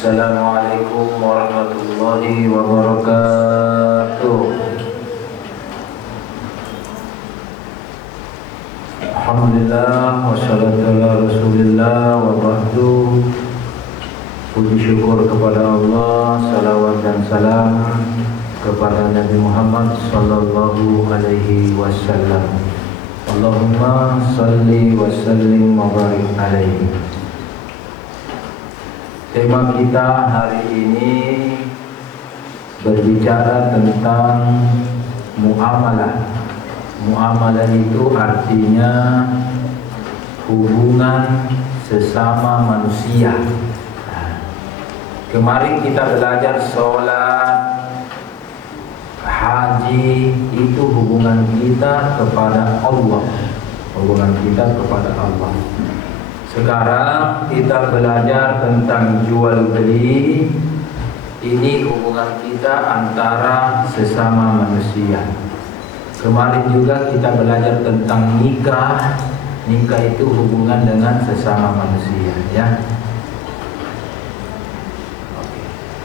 Assalamualaikum warahmatullahi wabarakatuh. Alhamdulillah wassalatu ala rasulillah wa ba'du. Puji syukur kepada Allah, salawat dan salam kepada Nabi Muhammad sallallahu alaihi wasallam. Allahumma salli wa sallim wa barik alaihi. Tema kita hari ini berbicara tentang muamalah. Muamalah itu artinya hubungan sesama manusia. Kemarin kita belajar sholat, haji, itu hubungan kita kepada Allah. Hubungan kita kepada Allah. Sekarang kita belajar tentang jual beli. Ini hubungan kita antara sesama manusia. Kemarin juga kita belajar tentang nikah. Nikah itu hubungan dengan sesama manusia, ya.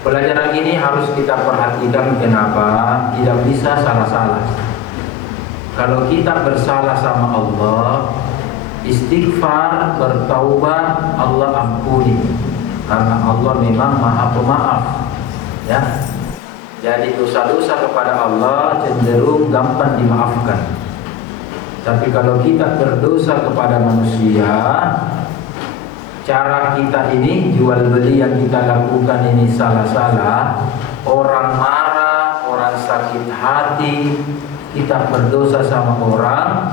Pelajaran ini harus kita perhatikan. Kenapa? Tidak bisa salah-salah. Kalau kita bersalah sama Allah, istighfar, bertaubat, Allah ampuni. Karena Allah memang Maha Pemaaf, ya. Jadi dosa-dosa kepada Allah cenderung gampang dimaafkan. Tapi kalau kita berdosa kepada manusia, cara kita ini, jual beli yang kita lakukan ini salah-salah. Orang marah, orang sakit hati, kita berdosa sama orang.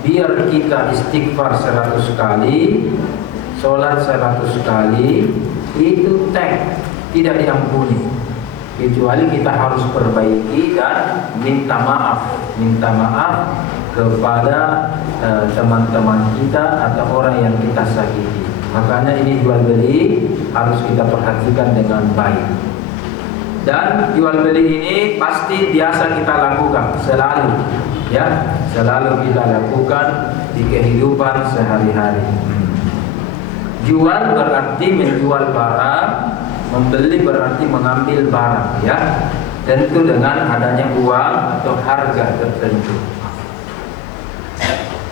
Biar kita istighfar 100 kali, sholat 100 kali, itu tidak diampuni. Kecuali kita harus perbaiki dan minta maaf kepada teman-teman kita atau orang yang kita sakiti. Makanya ini jual beli harus kita perhatikan dengan baik. Dan jual beli ini pasti biasa kita lakukan selalu, ya, selalu kita lakukan di kehidupan sehari-hari. Jual berarti menjual barang, membeli berarti mengambil barang, ya. Tentu dengan adanya uang atau harga tertentu.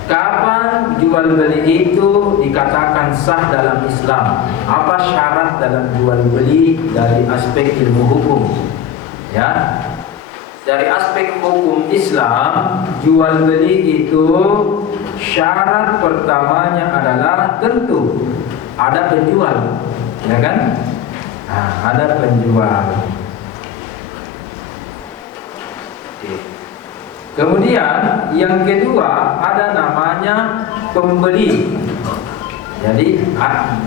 Kapan jual beli itu dikatakan sah dalam Islam? Apa syarat dalam jual beli dari aspek ilmu hukum? Ya, dari aspek hukum Islam, jual beli itu syarat pertamanya adalah tentu ada penjual, ya kan? Nah, ada penjual. Kemudian yang kedua ada namanya pembeli. Jadi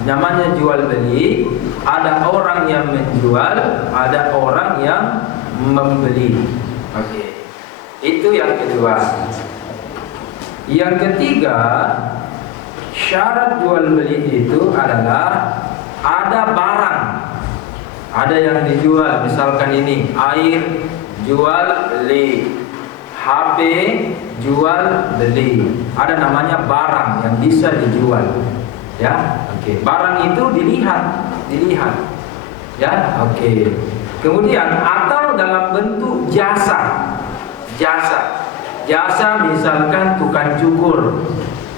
namanya jual beli, ada orang yang menjual, ada orang yang membeli. Oke. Itu yang kedua. Yang ketiga, syarat jual beli itu adalah ada barang. Ada yang dijual, misalkan ini air, jual beli. HP, jual beli. Ada namanya barang yang bisa dijual, ya. Oke. Barang itu dilihat, ya. Oke. Kemudian atau dalam bentuk jasa misalkan tukang cukur,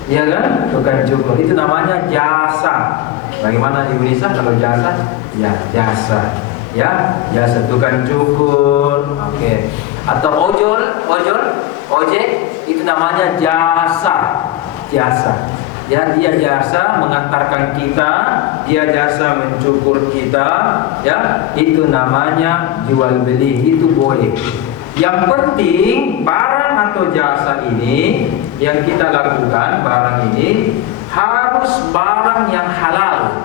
ya kan? Tukang cukur itu namanya jasa. Bagaimana di Indonesia kalau jasa? Ya, jasa, ya, jasa tukang cukur. Oke. Atau ojek itu namanya jasa. Ya, dia jasa mengantarkan kita, dia jasa mencukur kita, ya, itu namanya jual beli, itu boleh. Yang penting barang atau jasa ini yang kita lakukan, barang ini harus barang yang halal.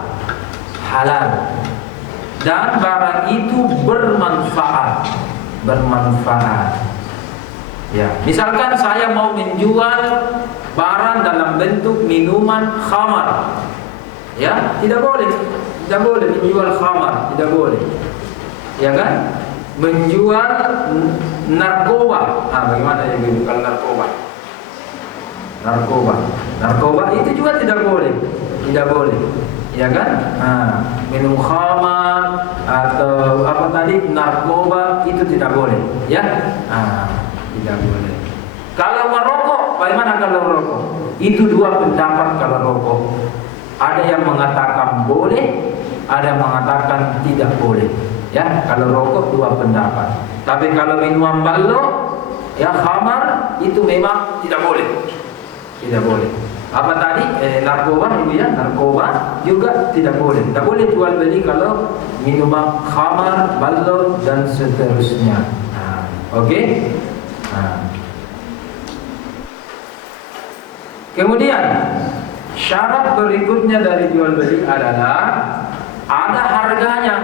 Dan barang itu bermanfaat. Ya, misalkan saya mau menjual barang dalam bentuk minuman khamar, ya, tidak boleh menjual khamar, tidak boleh, ya kan? Menjual narkoba, bagaimana yang bukan narkoba? Narkoba itu juga tidak boleh, ya kan? Minum khamar, narkoba itu tidak boleh, ya, tidak boleh. Kalau merokok, bagaimana kalau merokok? Itu dua pendapat kalau rokok. Ada yang mengatakan boleh, ada yang mengatakan tidak boleh. Ya, kalau rokok dua pendapat. Tapi kalau minuman ballo, ya khamar, itu memang tidak boleh. Tidak boleh. Apa tadi? Narkoba, ibu ya, narkoba juga tidak boleh. Tidak boleh jual beli kalau minuman khamar, ballo dan seterusnya. Oke? Kemudian syarat berikutnya dari jual beli adalah ada harganya,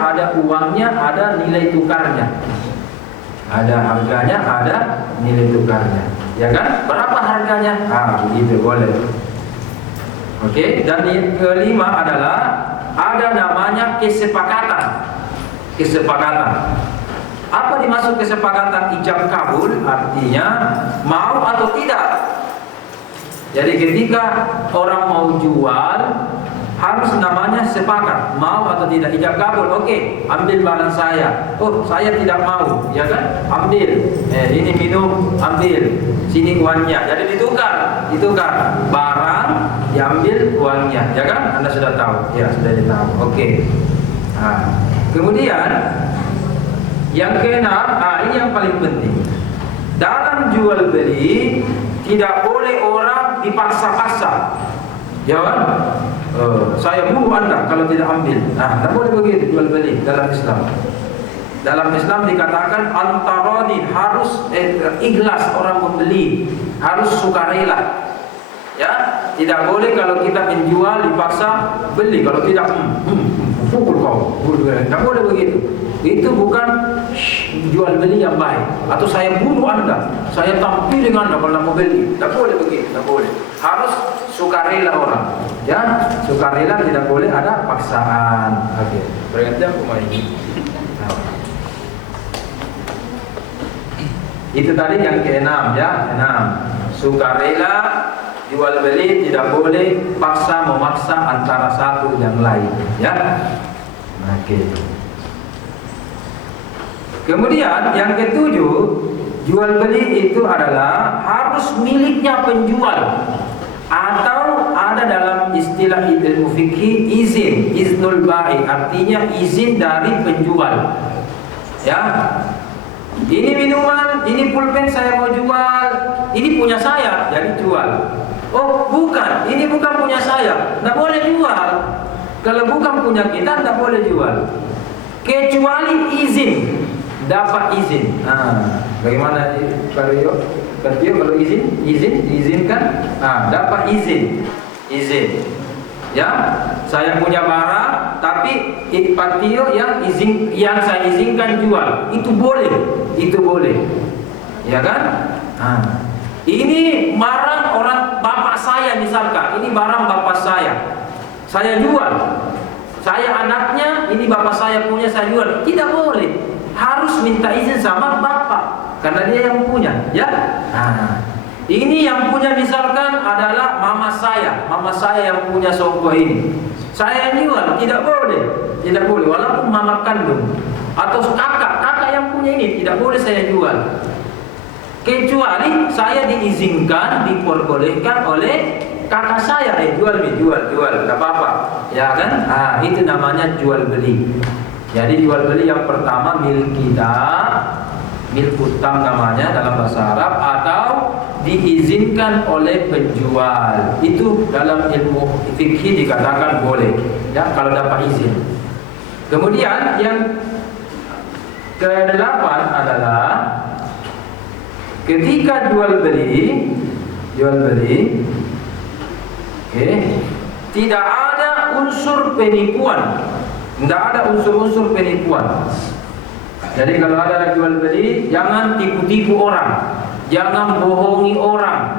ada uangnya, ada nilai tukarnya. Ada harganya, ada nilai tukarnya. Ya kan? Berapa harganya? Begitu boleh. Oke, dan yang kelima adalah ada namanya kesepakatan. Kesepakatan. Apa dimaksud kesepakatan ijab kabul? Artinya mau atau tidak. Jadi ketika orang mau jual, harus namanya sepakat, mau atau tidak, ijab kabul. Oke, ambil barang saya. Oh, saya tidak mau, ya kan? Ambil. Ini minum, ambil. Sini uangnya. Jadi ditukar barang, diambil uangnya, ya kan? Anda sudah tahu, ya sudah tahu. Oke. Kemudian yang keenam, ini yang paling penting. Dalam jual beli tidak boleh orang dipaksa-paksa. Ya kan? Saya bunuh Anda kalau tidak ambil. Tidak boleh begitu jual beli dalam Islam. Dalam Islam dikatakan antaroni, harus ikhlas orang membeli, harus sukarela. Ya, tidak boleh kalau kita menjual dipaksa beli, kalau tidak pukul kau. Tidak boleh begitu. Itu bukan jual beli yang baik. Atau saya bunuh Anda, saya tampil dengan Anda kalau mau beli. Tidak boleh begitu, tidak boleh. Harus sukarela orang. Ya, sukarela, tidak boleh ada paksaan. Oke, berarti aku main. Itu tadi yang keenam, ya, enam. Sukarela jual beli, tidak boleh paksa memaksa antara satu yang lain, ya. Oke. Kemudian yang ketujuh, jual beli itu adalah harus miliknya penjual, atau ada dalam istilah ilmu fikih izin, iznul bai, artinya izin dari penjual. Ya. Ini minuman, ini pulpen saya mau jual, ini punya saya, jadi jual. Oh bukan, ini bukan punya saya, tidak boleh jual. Kalau bukan punya kita, tidak boleh jual. Kecuali izin, dapat izin. Bagaimana kalau diizinkan? Dapat izin. Ya, saya punya barang, tapi patio yang saya izinkan jual, itu boleh, ya kan? Ini barang orang bapak saya misalkan, ini barang bapak saya jual, saya anaknya, ini bapak saya punya, saya jual, tidak boleh, harus minta izin sama bapak, karena dia yang punya, ya. Ini yang punya misalkan adalah mama saya yang punya songko ini. Saya yang jual, tidak boleh walaupun mama kandung. Atau kakak yang punya ini, tidak boleh saya jual. Kecuali saya diizinkan, diperbolehkan oleh kakak saya, jual, tidak apa-apa. Ya kan? Itu namanya jual beli. Jadi jual beli yang pertama milik kita, milik utang namanya dalam bahasa Arab, atau diizinkan oleh penjual. Itu dalam ilmu fikih dikatakan boleh, ya, kalau dapat izin. Kemudian yang ke-8 adalah ketika jual beli, tidak ada unsur penipuan, tidak ada unsur-unsur penipuan. Jadi kalau ada jual beli, jangan tipu-tipu orang, jangan bohongi orang,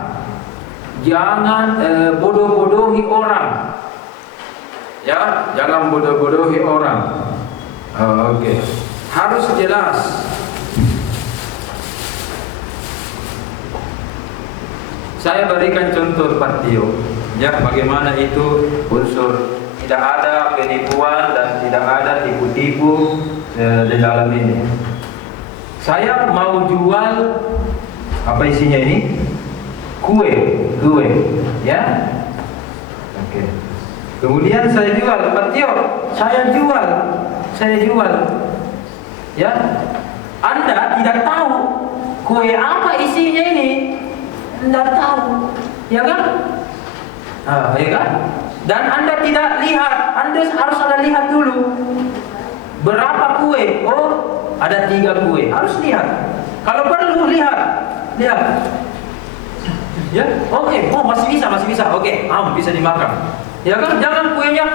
jangan bodoh-bodohi orang, ya, jangan bodoh-bodohi orang. Oke. Harus jelas. Saya berikan contoh patio, ya, bagaimana itu unsur tidak ada penipuan dan tidak ada tipu-tipu di dalam ini. Saya mau jual apa isinya ini? Kue, ya. Oke. Kemudian saya jual, Pak Tio, saya jual. Ya. Anda tidak tahu kue apa isinya ini. Anda tahu, ya kan? Ya kan? Dan Anda tidak lihat, Anda harus ada lihat dulu. Berapa kue? Oh, ada 3 kue. Harus lihat. Kalau perlu lihat. Ya, oke. Oh, masih bisa. Oke, bisa dimakan. Ya kan? Jangan kuenya,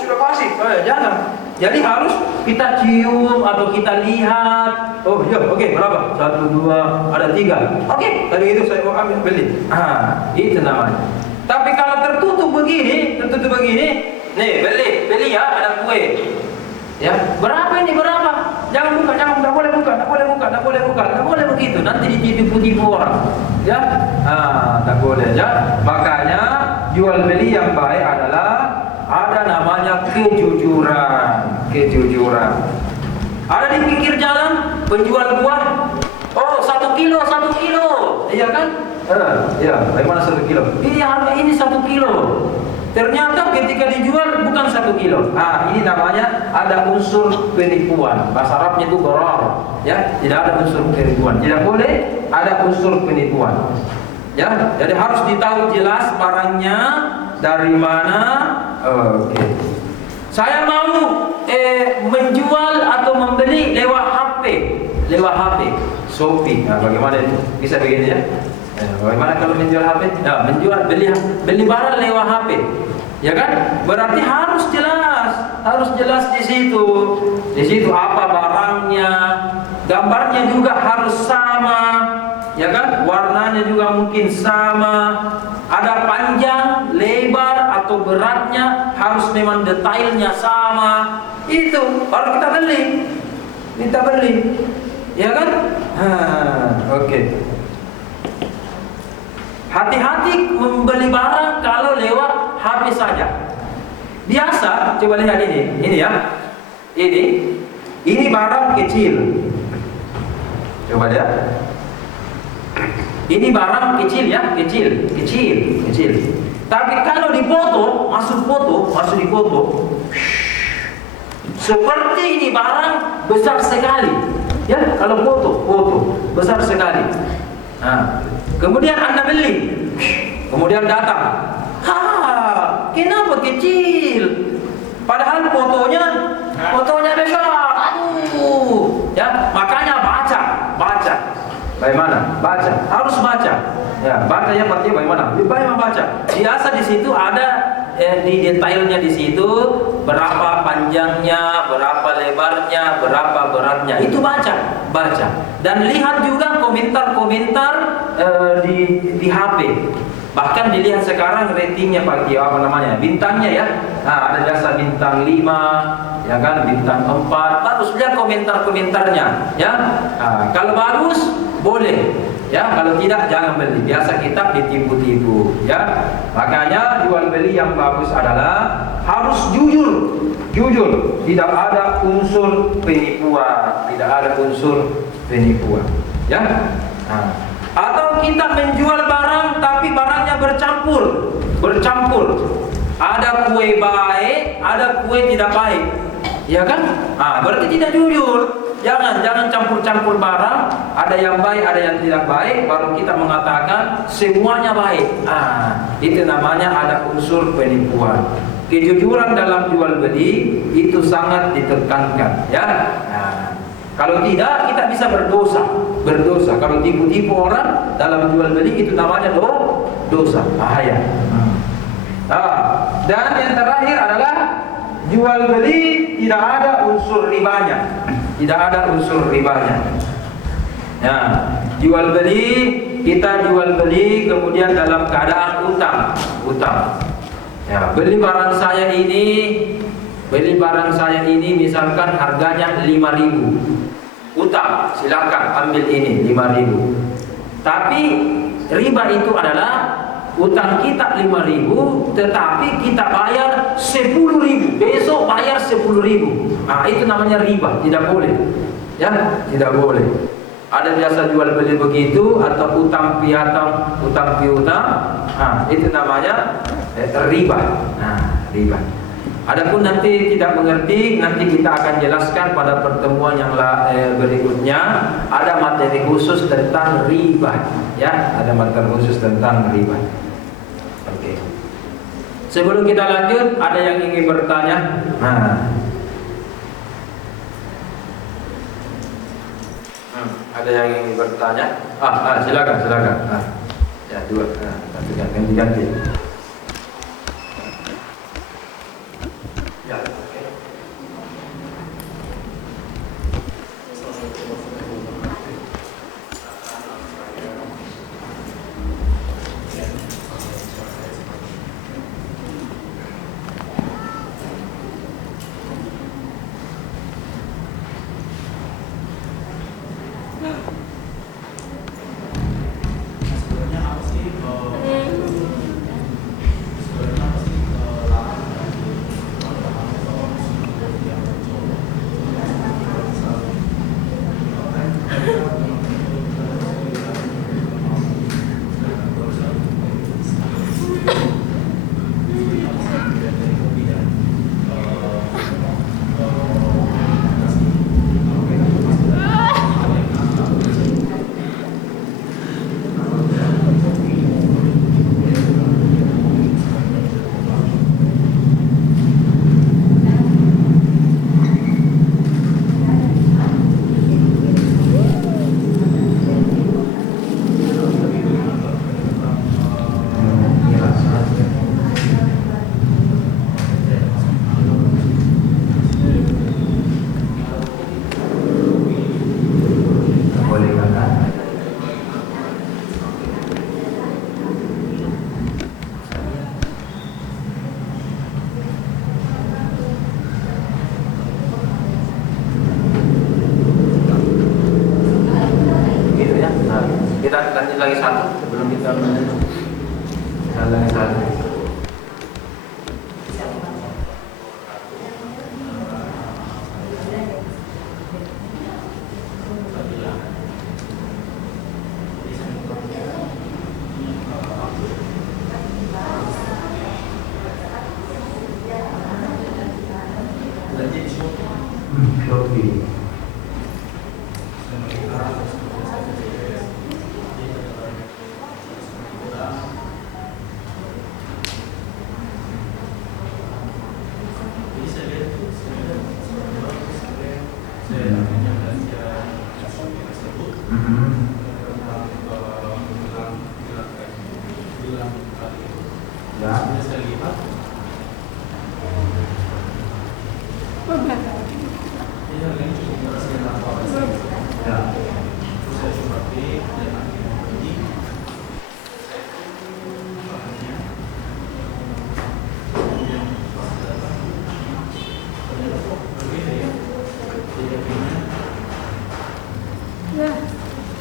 sudah pasti. Jangan. Jadi harus kita cium atau kita lihat. Oh, ya, oke, berapa? 1, 2, ada 3. Oke, tadi itu saya mau ambil beli. Itu namanya. Tapi kalau tertutup begini, nih beli ya, ada kue. Ya, berapa ini? Berapa? Jangan buka, enggak boleh begitu. Nanti ditipu-tipu orang. Ya, enggak boleh ya. Makanya jual beli yang baik adalah ada namanya kejujuran. Ada di pinggir jalan penjual buah. Oh, 1 kilo. Iya kan? Ya, bagaimana 1 kilo? Ini harga ini 1 kilo. Ternyata ketika dijual bukan 1 kilo. Ini namanya ada unsur penipuan. Bahasa Arabnya itu gharar. Ya, tidak ada unsur penipuan. Tidak boleh ada unsur penipuan. Ya, jadi harus ditahu jelas barangnya dari mana. Oke. Saya mau menjual atau membeli lewat HP. Shopee. Bagaimana itu? Bisa begini ya? Bagaimana kalau menjual HP? Beli barang lewat HP. Ya kan? Berarti harus jelas di situ. Di situ apa barangnya, gambarnya juga harus sama, ya kan? Warnanya juga mungkin sama. Ada panjang, lebar atau beratnya harus memang detailnya sama. Itu baru kita beli. Ya kan? Oke. Hati-hati membeli barang kalau lewat HP saja. Biasa, coba lihat ini ya. Ini barang kecil. Coba lihat. Ini barang kecil ya, kecil. Tapi kalau dipoto, masuk di foto. Seperti ini barang besar sekali. Ya, kalau foto besar sekali. Kemudian Anda beli, kemudian datang, kenapa kecil? Padahal fotonya besar. Ya, makanya baca. Bagaimana? Baca, harus baca. Ya, baca yang penting bagaimana? Lebih banyak membaca. Biasa di situ ada di detailnya di situ berapa panjangnya, berapa lebarnya, berapa beratnya. Itu baca. Dan lihat juga komentar-komentar di HP. Bahkan dilihat sekarang ratingnya Pak Tio, bintangnya ya. Ada jasa bintang 5, ya kan, bintang 4. Harus lihat komentar-komentarnya, ya. Kalau bagus boleh, ya. Kalau tidak jangan beli. Biasa kita ditipu-tipu, ya. Makanya jual beli yang bagus adalah harus jujur, tidak ada unsur penipuan, ya. Atau kita menjual barang tapi barangnya bercampur. Ada kue baik, ada kue tidak baik, ya kan? Berarti tidak jujur. Jangan campur-campur barang. Ada yang baik, ada yang tidak baik. Baru kita mengatakan semuanya baik. Itu namanya ada unsur penipuan. Kejujuran dalam jual beli itu sangat ditekankan, ya. Kalau tidak, kita bisa berdosa. Kalau tipu-tipu orang dalam jual beli itu namanya dosa, bahaya. Dan yang terakhir adalah jual beli tidak ada unsur ribanya. Ya, jual beli kemudian dalam keadaan utang. Ya, beli barang saya ini misalkan harganya 5.000. Utang, silakan ambil ini 5.000. Tapi riba itu adalah utang kita 5.000, tetapi kita bayar 10.000, besok bayar 10.000. Nah, itu namanya riba, tidak boleh. Ya, tidak boleh. Ada biasa jual beli begitu, atau utang piutang, utang piutang. Nah, itu namanya riba. Nah, riba. Adapun nanti tidak mengerti, nanti kita akan jelaskan pada pertemuan yang berikutnya. Ada materi khusus tentang riba, ya, ada materi khusus tentang riba. Oke. Sebelum kita lanjut, ada yang ingin bertanya? Ada yang ingin bertanya? Silakan. Ya, dua. Ganti. Ya, oke. Kita lanjut lagi satu sebelum kita lanjut lagi satu.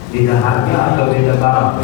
Beda harga atau beda barang?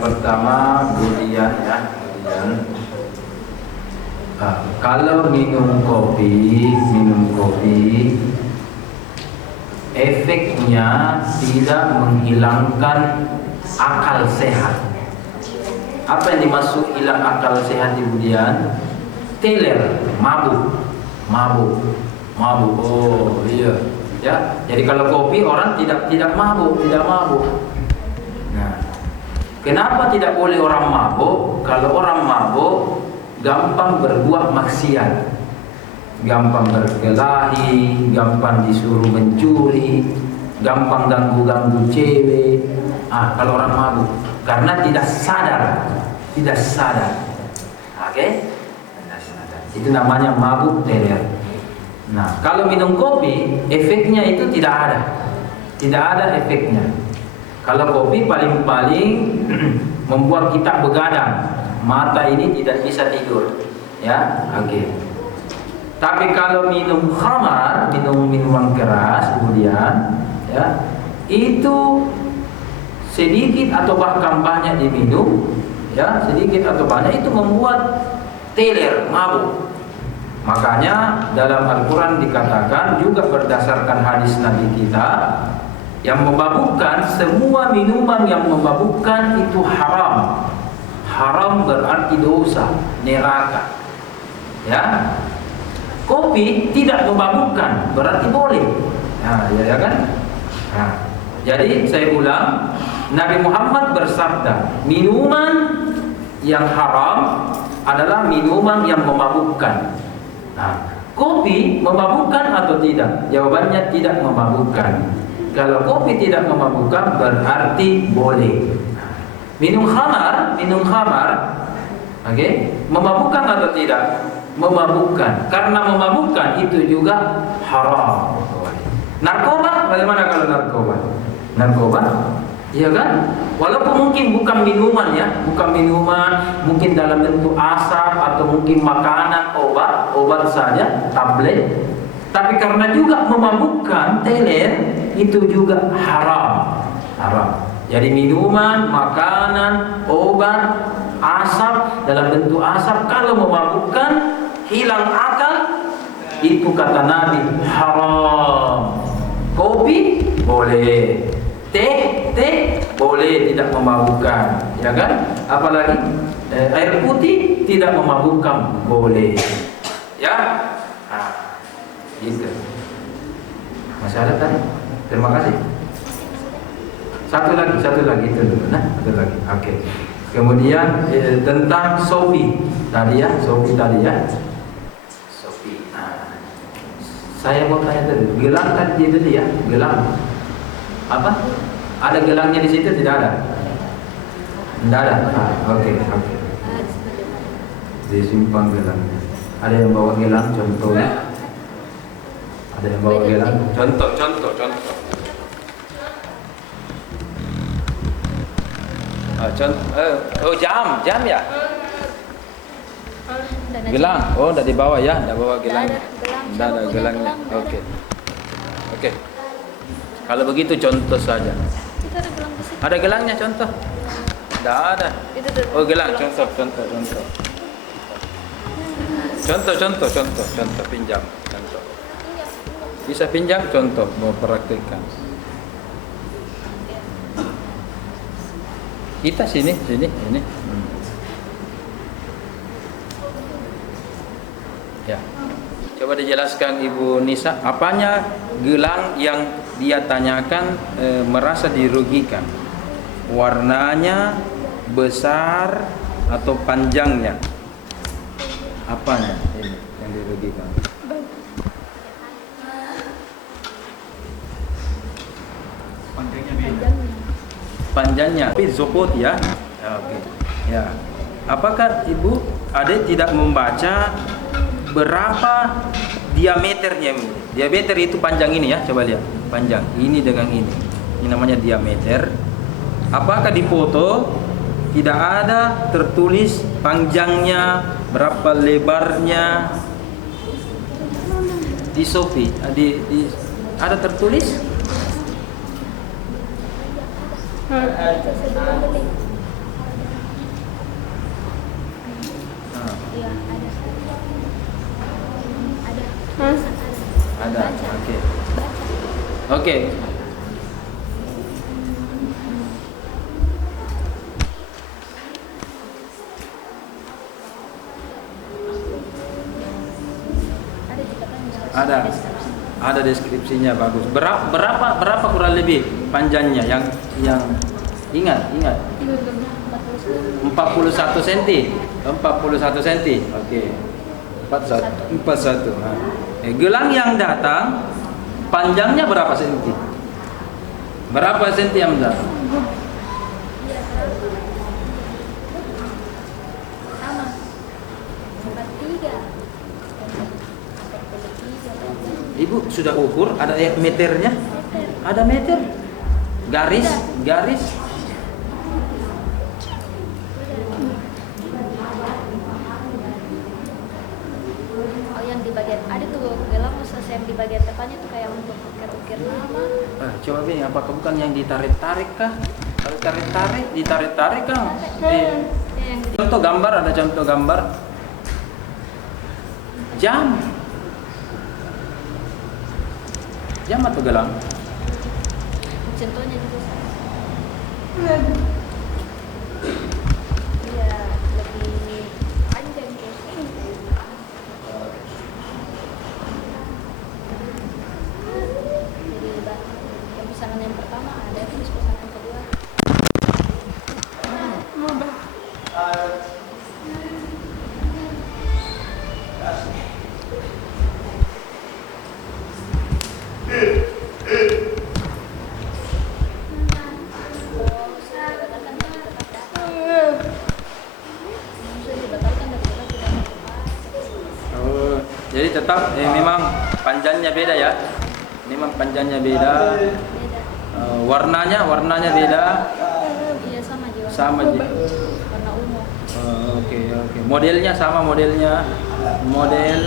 Yang pertama kemudian kalau minum kopi efeknya tidak menghilangkan akal sehat. Apa yang dimaksud hilang akal sehat kemudian? Teler, mabuk. Oh iya, ya. Jadi kalau kopi orang tidak mabuk. Nah, kenapa tidak boleh orang mabuk? Kalau orang mabuk gampang berbuat maksiat, gampang berkelahi, gampang disuruh mencuri, gampang ganggu cewek. Kalau orang mabuk, karena tidak sadar. Oke? Itu namanya mabuk teler. Nah, kalau minum kopi, efeknya itu tidak ada efeknya. Kalau kopi paling membuat kita begadang, mata ini tidak bisa tidur, ya. Oke. Tapi kalau minum khamar, minuman keras kemudian, ya, itu sedikit atau bahkan banyak diminum, ya, sedikit atau banyak itu membuat teler, mabuk. Makanya dalam Al-Quran dikatakan juga berdasarkan hadis Nabi kita, yang memabukkan, semua minuman yang memabukkan itu haram. Haram berarti dosa, neraka. Ya. Kopi tidak memabukkan, berarti boleh. Ya kan? Jadi saya ulang, Nabi Muhammad bersabda, minuman yang haram adalah minuman yang memabukkan. Kopi memabukkan atau tidak? Jawabannya tidak memabukkan. Kalau kopi tidak memabukkan berarti boleh. Minum khamar, memabukkan atau tidak? Memabukkan. Karena memabukkan itu juga haram. Narkoba, bagaimana kalau narkoba? Iya kan? Walaupun mungkin bukan minuman, mungkin dalam bentuk asap atau mungkin makanan, obat saja, tablet. Tapi karena juga memabukkan, teler, itu juga haram. Jadi minuman, makanan, obat, asap, dalam bentuk asap, kalau memabukkan, hilang akal, itu kata Nabi haram. Kopi boleh, teh boleh, tidak memabukkan, ya kan? Apalagi air putih tidak memabukkan, boleh, ya. Gitu. Masih ada tadi? Terima kasih. Satu lagi itu dulu. Satu lagi. Oke. Kemudian tentang Sophie tadi ya. Sophie. Saya mau tanya tadi, gelang kan dia tadi ya, gelang. Apa? Ada gelangnya di situ? Tidak ada. Oke. Disimpan gelangnya. Ada yang bawa gelang contohnya? Ada yang bawa gelang? Contoh. Jam ya? Gelang. Oh, tidak dibawa ya? Tidak bawa gelang. Tidak ada gelangnya. Oke. Kalau begitu contoh saja. Ada gelangnya contoh? Tidak ada. Oh, gelang contoh. Contoh pinjam. Contoh. Bisa pinjam contoh mau praktekkan. Kita sini. Ya. Coba dijelaskan Ibu Nisa, apanya gelang yang dia tanyakan merasa dirugikan? Warnanya, besar atau panjangnya? Apanya ini yang dirugikan? Panjangnya. Tapi zokot ya. Oke. Ya. Apakah Ibu Ade tidak membaca berapa diameternya? Diameter itu panjang ini ya, coba lihat. Panjang ini dengan ini. Ini namanya diameter. Apakah di foto tidak ada tertulis panjangnya, berapa lebarnya? Di Shopee ada tertulis? Ada. Oke. Oke. Ada deskripsinya bagus. Berapa kurang lebih panjangnya yang ingat 41 cm. 41 cm. Oke. 41. Nah. Gelang yang datang panjangnya berapa senti? Berapa senti yang datang? Ibu sudah ukur, ada meternya? Ada meter? Garis? Oh, yang di bagian ada tuh gelang khusus yang di bagian depannya tuh kayak untuk ukir-ukir nama. Coba ini apakah bukan yang ditarik-tarik kah? Ditarik-tarik kah? Contoh gambar, ada contoh gambar. Jam atau gelang? Contohnya juga iya, lebih panjang kayak jadi yang pesanan yang pertama ada, terus pesanan yang kedua jadi tetap memang panjangnya beda ya. Memang panjangnya beda. Warnanya beda. Iya, Sama aja. warna ungu. Oke. Modelnya sama model.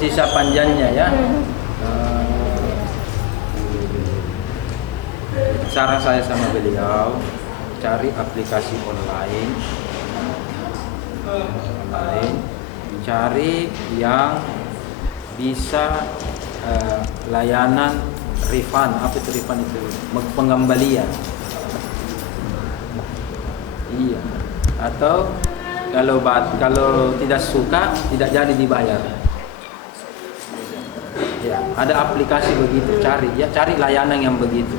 Sisa panjangnya ya. Saran saya sama beliau, cari aplikasi online, cari yang bisa layanan refund. Apa itu refund itu? Pengembalian. Iya. Atau kalau tidak suka, tidak jadi dibayar. Ya, ada aplikasi begitu. Cari layanan yang begitu.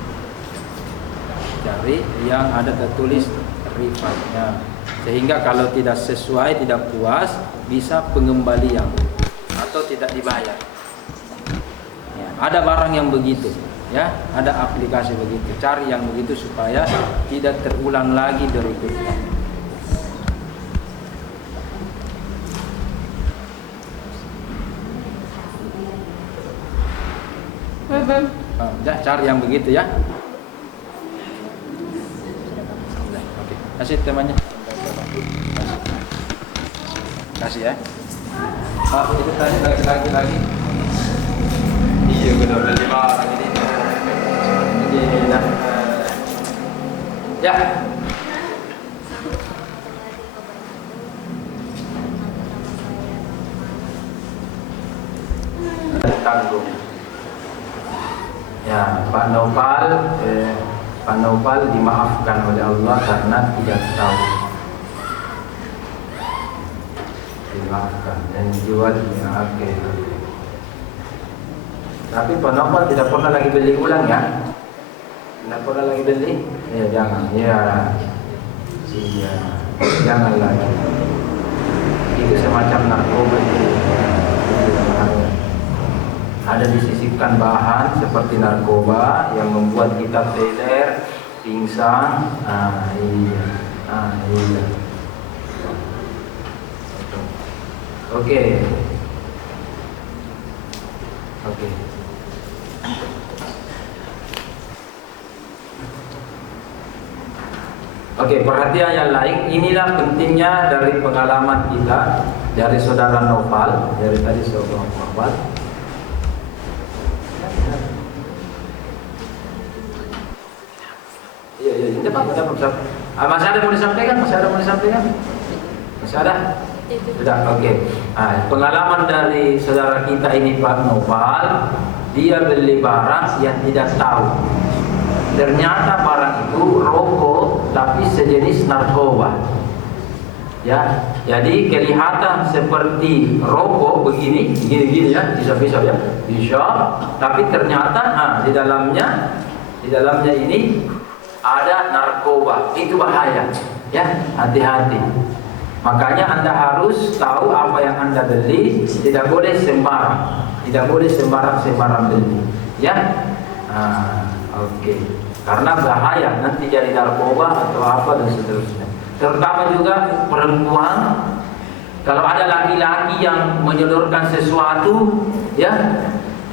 Cari yang ada tertulis refundnya. Sehingga kalau tidak sesuai, tidak puas, bisa pengembalian atau tidak dibayar. Ya, ada barang yang begitu, ya, ada aplikasi begitu. Cari yang begitu supaya tidak terulang lagi berikutnya. Cari yang begitu ya. Oke, kasih temannya. Kasih ya. Itu tadi lagi. Iya, benar lima lagi ini. Iya, ya. Tanggung. Ya, Pak Naufal dimaafkan oleh Allah karena tidak tahu. Dimaafkan dan jual oke. Tapi Pak Naufal tidak pernah lagi beli ulang ya? Tidak pernah lagi beli? Ya jangan. Ya, iya, jangan lagi. Itu semacam narkoba itu. Ada disisipkan bahan seperti narkoba yang membuat kita teler, pingsan. Iya. Oke. Oke, perhatian yang lain. Inilah pentingnya dari pengalaman kita dari saudara Naufal, dari tadi saudara Naufal. Iya, cepat. Masih ada mau disampaikan? Masih ada? Sudah, oke. Nah, pengalaman dari saudara kita ini Pak Nopal, dia beli barang yang tidak tahu. Ternyata barang itu rokok tapi sejenis narkoba. Ya, jadi kelihatan seperti rokok begini ya, bisa ya, bisa. Tapi ternyata, di dalamnya ini ada narkoba. Itu bahaya, ya, hati-hati. Makanya Anda harus tahu apa yang Anda beli, tidak boleh sembarang, sembarang beli, ya. Oke. Karena bahaya nanti jadi narkoba atau apa dan seterusnya. Terutama juga perempuan. Kalau ada laki-laki yang menyodorkan sesuatu, ya,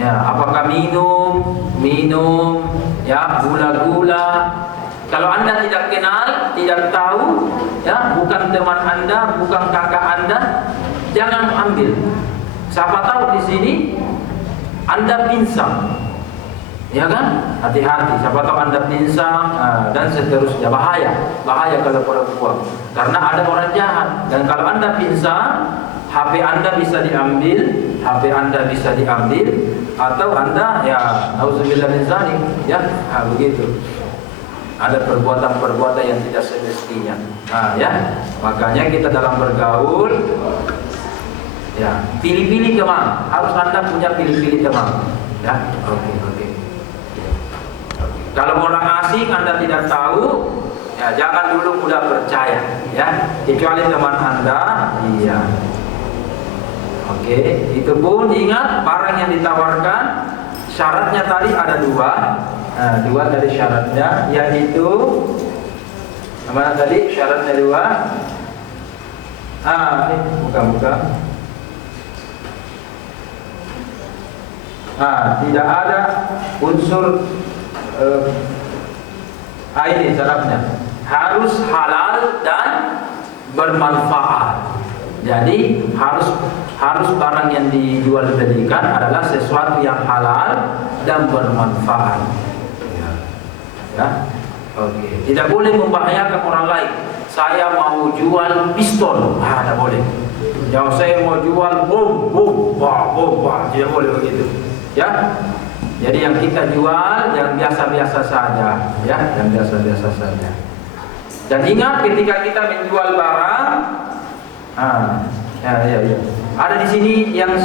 apakah minum, ya, gula-gula. Kalau Anda tidak kenal, tidak tahu, ya, bukan teman Anda, bukan kakak Anda, jangan ambil. Siapa tahu di sini Anda pingsan, ya kan? Hati-hati. Siapa tahu Anda pingsan dan seterusnya. Bahaya kalau perempuan. Karena ada orang jahat. Dan kalau Anda pingsan, HP Anda bisa diambil, atau Anda, ya, auzubillah min dzalik, ya, begitu. Ada perbuatan-perbuatan yang tidak semestinya. Ya, makanya kita dalam bergaul, ya, pilih-pilih teman. Harus Anda punya pilih-pilih teman. Ya, oke. Kalau orang asing Anda tidak tahu, ya, jangan dulu mudah percaya, ya, kecuali teman Anda. Iya. Oke, itu pun ingat barang yang ditawarkan syaratnya tadi ada dua. Dua dari syaratnya, yaitu mana tadi syaratnya dua? Buka. Tidak ada unsur ini syaratnya harus halal dan bermanfaat. Jadi harus barang yang dijual belikan adalah sesuatu yang halal dan bermanfaat. Ya, oke. Tidak boleh membahayakan orang lain. Saya mau jual pistol, tidak boleh. Yang saya mau jual bom, tidak boleh begitu. Ya. Jadi yang kita jual yang biasa-biasa saja, ya, yang biasa-biasa saja. Dan ingat ketika kita menjual barang, ya. Ada di sini yang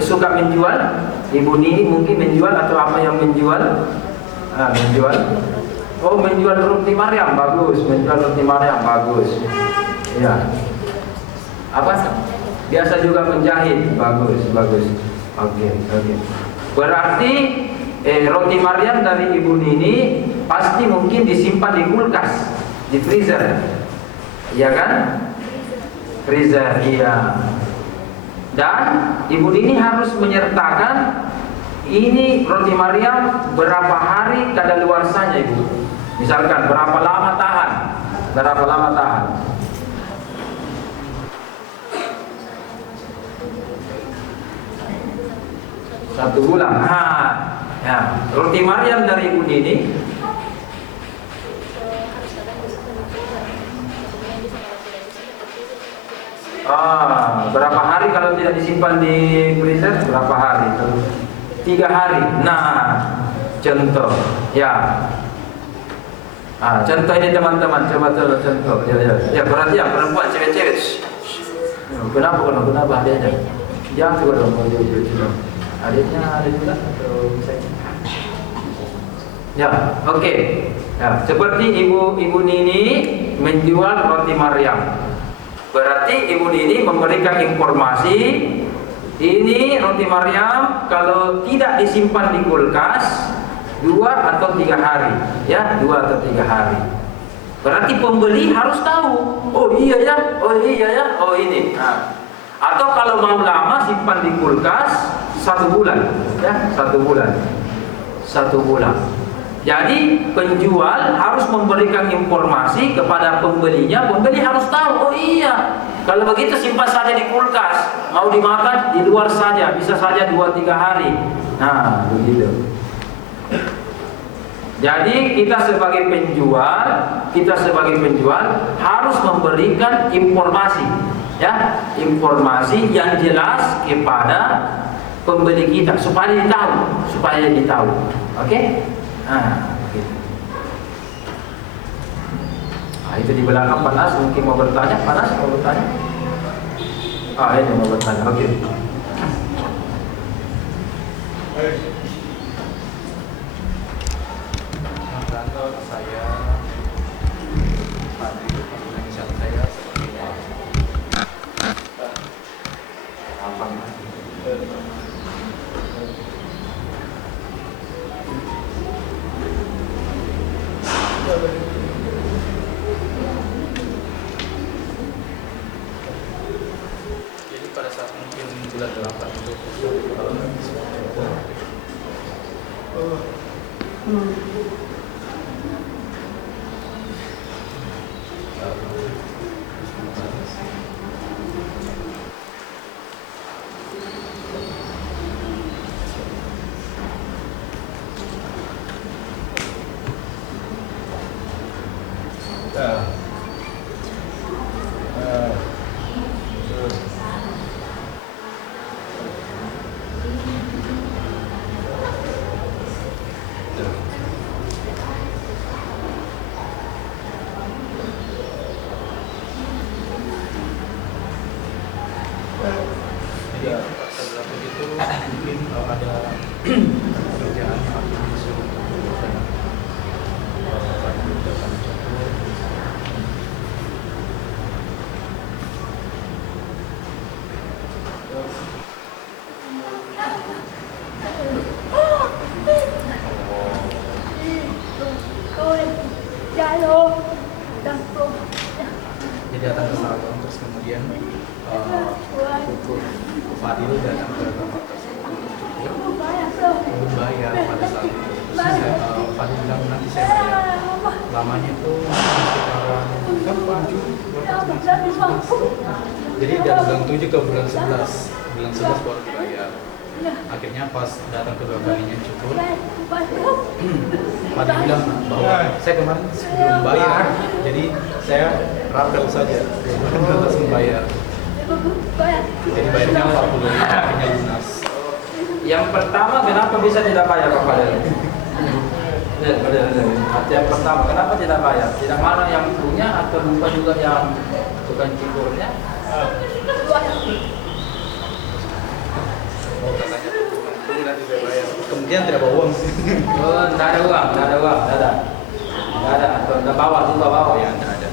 suka menjual. Ibu Nini mungkin menjual atau apa yang menjual? Menjual roti Maryam, bagus. Ya. Apa? Biasa juga menjahit, bagus. Oke. Berarti roti Maryam dari Ibu Nini pasti mungkin disimpan di kulkas, di freezer, iya kan? Freezer, iya. Dan Ibu Nini harus menyertakan ini roti Maryam berapa hari kadaluarsanya, Ibu. Misalkan berapa lama tahan. 1 bulan. Ya, roti Maryam dari Ibu Nini berapa hari kalau tidak disimpan di freezer? Berapa hari? 3 hari. Contoh, ya. Contoh ini teman-teman, coba contoh. Ya, perhatian perempuan, cewek-cewek. Kenapa adanya? Jangan juga dong, adiknya ada juga atau saya? Ya, oke. Ya, seperti Ibu Nini menjual roti Maryam. Berarti Ibu Nini memberikan informasi, ini roti Maryam kalau tidak disimpan di kulkas 2 atau 3 hari, ya, 2 atau 3 hari. Berarti pembeli harus tahu. Oh iya ya, oh ini. Atau kalau mau lama simpan di kulkas 1 bulan, ya, 1 bulan. Jadi penjual harus memberikan informasi kepada pembelinya. Pembeli harus tahu. Oh iya, kalau begitu simpan saja di kulkas. Mau dimakan di luar saja, bisa saja 2-3 hari. Begitu. Jadi kita sebagai penjual harus memberikan informasi Ya, informasi yang jelas kepada pembeli kita supaya dia tahu. Oke? Nah, gitu. Nah, itu di belakang panas, mungkin mau bertanya, panas mau bertanya. Ini mau bertanya. Oke. Kantor saya inisial saya seperti Apa? jadi pada saat mungkin bulan 8 itu jadi setelah begitu mungkin ada pekerjaan yang harus disuruh jadi datang ke salon terus kemudian Fadil datang ke tempat tersebut belum bayar pada saat itu. Terus Fadil bilang nanti saya bayar. Lamanya itu sekitaran kan 7 jadi dari bulan 7 ke bulan 11 baru dibayar. Akhirnya pas datang kedua kalinya cukur, Fadil bilang bahwa saya kemarin belum bayar, jadi saya rabel saja, belum langsung bayar. Jadi bayarnya 40.000, akhirnya lunas. Yang pertama, kenapa bisa tidak bayar Pak Fadil? Yang pertama, kenapa tidak bayar? Tidak mana yang punya atau lupa juga yang tukang cukurnya? Oh, katanya tunggu nanti saya bayar. Kemudian tidak bawa uang sih. Oh, tidak ada uang, atau tidak bawa Ya, tidak ada.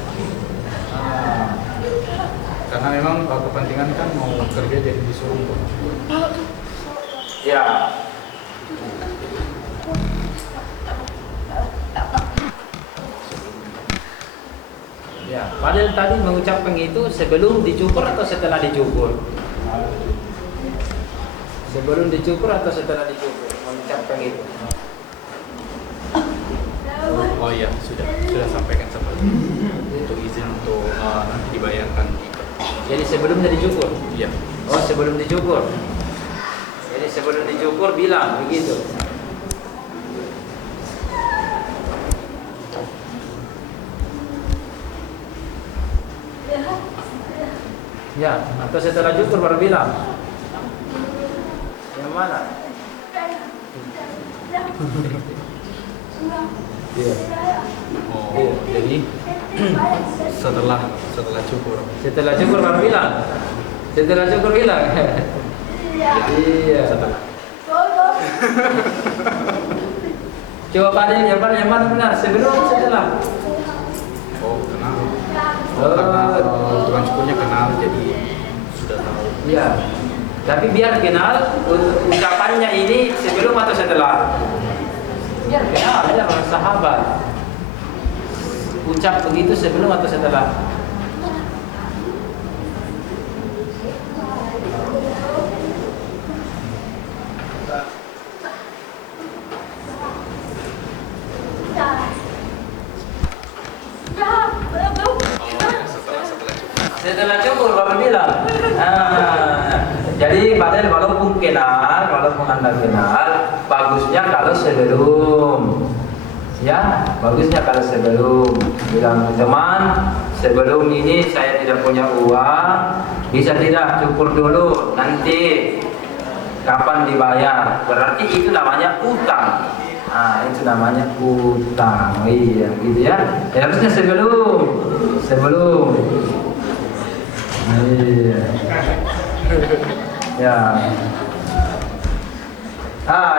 Karena memang kepentingan kan mau kerja jadi disuruh. Ya. Ya, Fadil tadi mengucapkan itu sebelum dicukur atau setelah dicukur? Sebelum dicukur atau setelah dicukur? Mengucapkan itu. Oh iya, sudah sampaikan seperti untuk izin untuk nanti dibayarkan. Jadi sebelumnya dicukur? Iya. Oh, sebelum dicukur. Jadi sebelum dicukur bilang begitu. Ya, atau setelah cukur baru bilang. Yang mana? Iya. Oh, jadi setelah cukur. Setelah cukur baru bilang. Setelah cukur bilang. Iya. Setelah. Coba Fadil, yang mana benar? Sebelum atau setelah? Oh, kenal. Karena tukang cukurnya kenal, jadi sudah tahu. Iya. Tapi biar kenal ucapannya ini sebelum atau setelah. Biar kenal aja sama sahabat. Ucap begitu sebelum atau setelah. Setelah cukur baru bilang. Jadi Fadil walaupun Anda kenal, bagusnya kalau sebelum. Ya, bagusnya kalau sebelum bilang teman, sebelum ini saya tidak punya uang, bisa tidak cukur dulu, nanti kapan dibayar? Berarti itu namanya utang. Nah, itu namanya utang. Oh, iya, gitu ya. Ya, harusnya sebelum. Iya. Ya.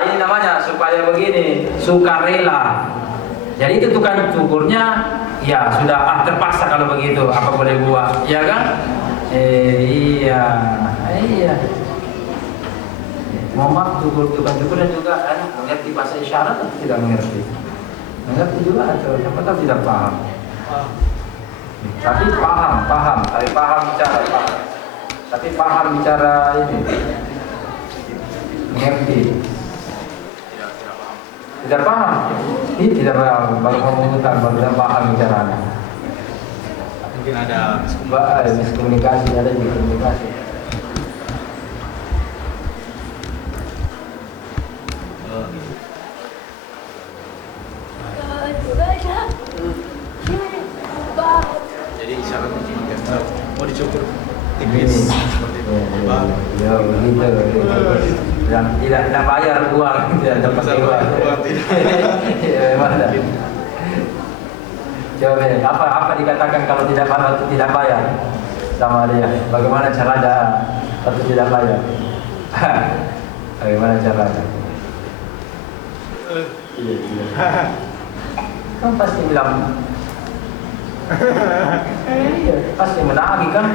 Ini namanya supaya begini, sukarela. Jadi itu tukang cukurnya, ya sudah terpaksa kalau begitu, apa boleh buat, ya kan? Iya. Mohon tukang cukurnya juga mengerti bahasa isyarat atau tidak mengerti? Mengerti juga atau siapa tahu tidak paham. Tapi paham bicara ini. Mengerti. Tidak paham. Ini tidak paham. Baru memutar, baru tidak paham bicaranya. Mungkin ada miskomunikasi, ada komunikasi. Jadi isyaratnya cuma kayak mau dicukur tipis seperti itu. Ya begitu. Yang tidak bayar uang, tidak dapat uang. Mana? Coba apa dikatakan kalau tidak bayar sama dia? Bagaimana caranya atau tidak bayar? Bagaimana caranya? Kan pasti bilang pasti menagih kan,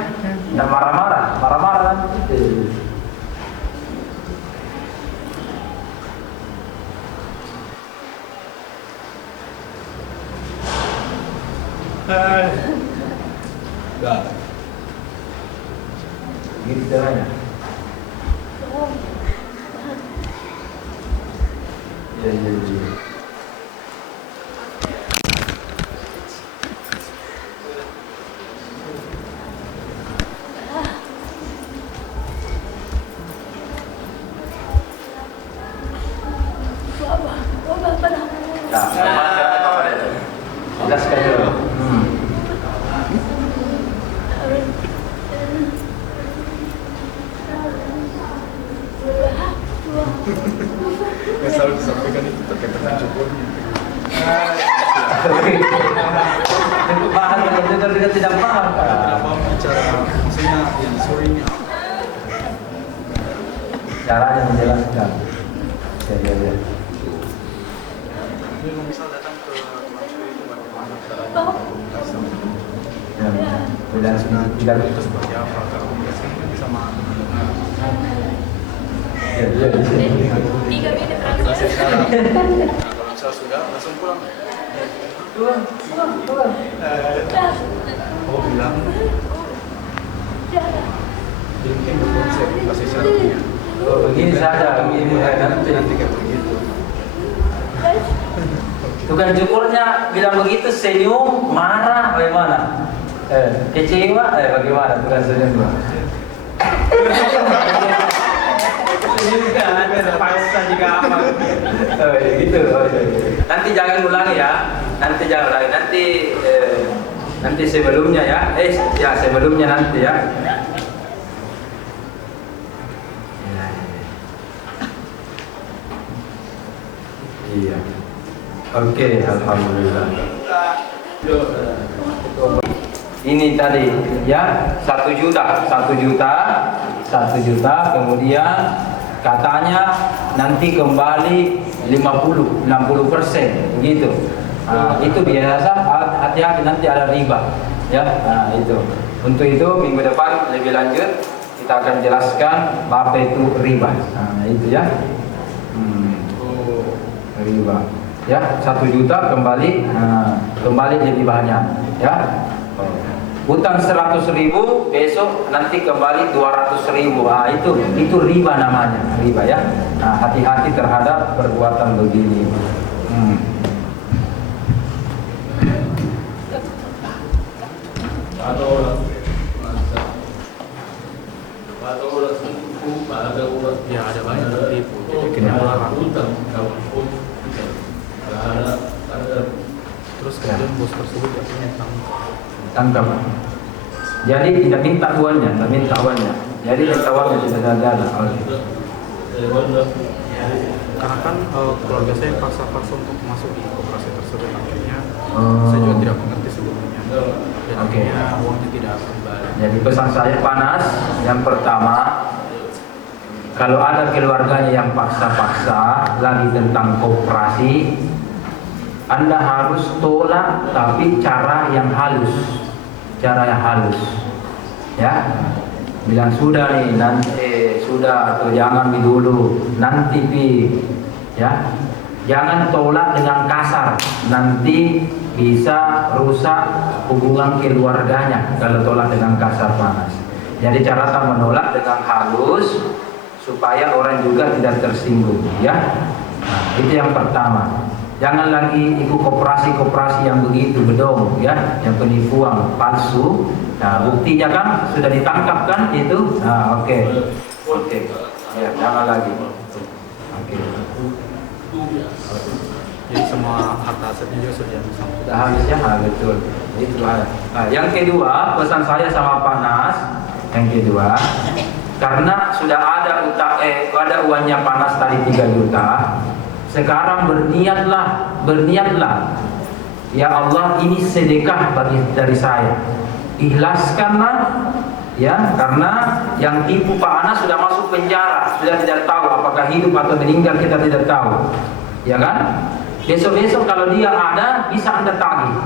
dan marah-marah kan itu. Gitu caranya. Iya. Jelaskan dulu. Yang selalu disampaikan itu terkait dengan cukurnya. Paham juga tidak paham. Tidak paham bicara, maksudnya yang disuruhnya. Caranya menjelaskan. Ya. Kalau misal datang ke mansur itu bagaimana caranya komunikasi? Tidak itu seperti apa? Kalau komunikasi kan bisa mendengar. Ya. Komunikasi sekarang. Kalau misal sudah langsung pulang. Pulang. Oh bilang. Jadi mungkin berkonsep kasih syaratnya. Begini saja, nanti kayak begitu. tukang cukurnya bilang begitu, senyum, marah, bagaimana? Kecewa, bagaimana tukang senyum? Senyum kan, terpaksa juga apa? Gitu. Nanti jangan ulangi ya, nanti sebelumnya ya, sebelumnya nanti ya. Iya. Oke, alhamdulillah. Ini tadi ya 1 juta, kemudian katanya nanti kembali 60% gitu. Itu biasa, hati-hati nanti ada riba ya. Itu. Untuk itu minggu depan lebih lanjut kita akan jelaskan apa itu riba. Itu ya. Riba ya, 1 juta kembali lebih banyak ya. Utang 100.000 besok nanti kembali 200.000. Itu riba namanya, riba ya. Hati-hati terhadap perbuatan begini. Ya ada banyak tertipu. Jadi kena melarang. Terus kemudian bos tersebut jatuhnya tangkap. Jadi tidak minta uangnya, tidak minta uangnya. Jadi minta uangnya sudah ada. Karena kan keluarga saya paksa-paksa untuk masuk di koperasi tersebut, akhirnya saya juga tidak mengerti sebelumnya. Dan akhirnya uangnya tidak kembali. Jadi pesan saya panas, yang pertama, kalau ada keluarganya yang paksa-paksa lagi tentang koperasi, Anda harus tolak tapi cara yang halus. Ya. Bilang sudah nih, nanti sudah atau jangan dulu, nanti ya. Jangan tolak dengan kasar, nanti bisa rusak hubungan keluarganya kalau tolak dengan kasar panas. Jadi cara menolak dengan halus supaya orang juga tidak tersinggung, ya. Nah, itu yang pertama. Jangan lagi ikut koperasi-koperasi yang begitu bedong, ya, yang penipuan palsu. Nah, buktinya kan sudah ditangkap kan itu. Nah, oke. Ya, jangan lagi. Oke. Jadi semua harta asetnya juga sudah diambil. Sudah habis ya, betul. Itu ada. Nah, yang kedua, pesan saya sama Panas. Yang kedua, karena sudah ada uangnya Panas tadi 3 juta. Sekarang berniatlah. Ya Allah, ini sedekah dari saya. Ikhlaskanlah, ya, karena yang tipu Pak Anas sudah masuk penjara, sudah tidak tahu apakah hidup atau meninggal, kita tidak tahu, ya kan? Besok-besok kalau dia ada bisa Anda tagih.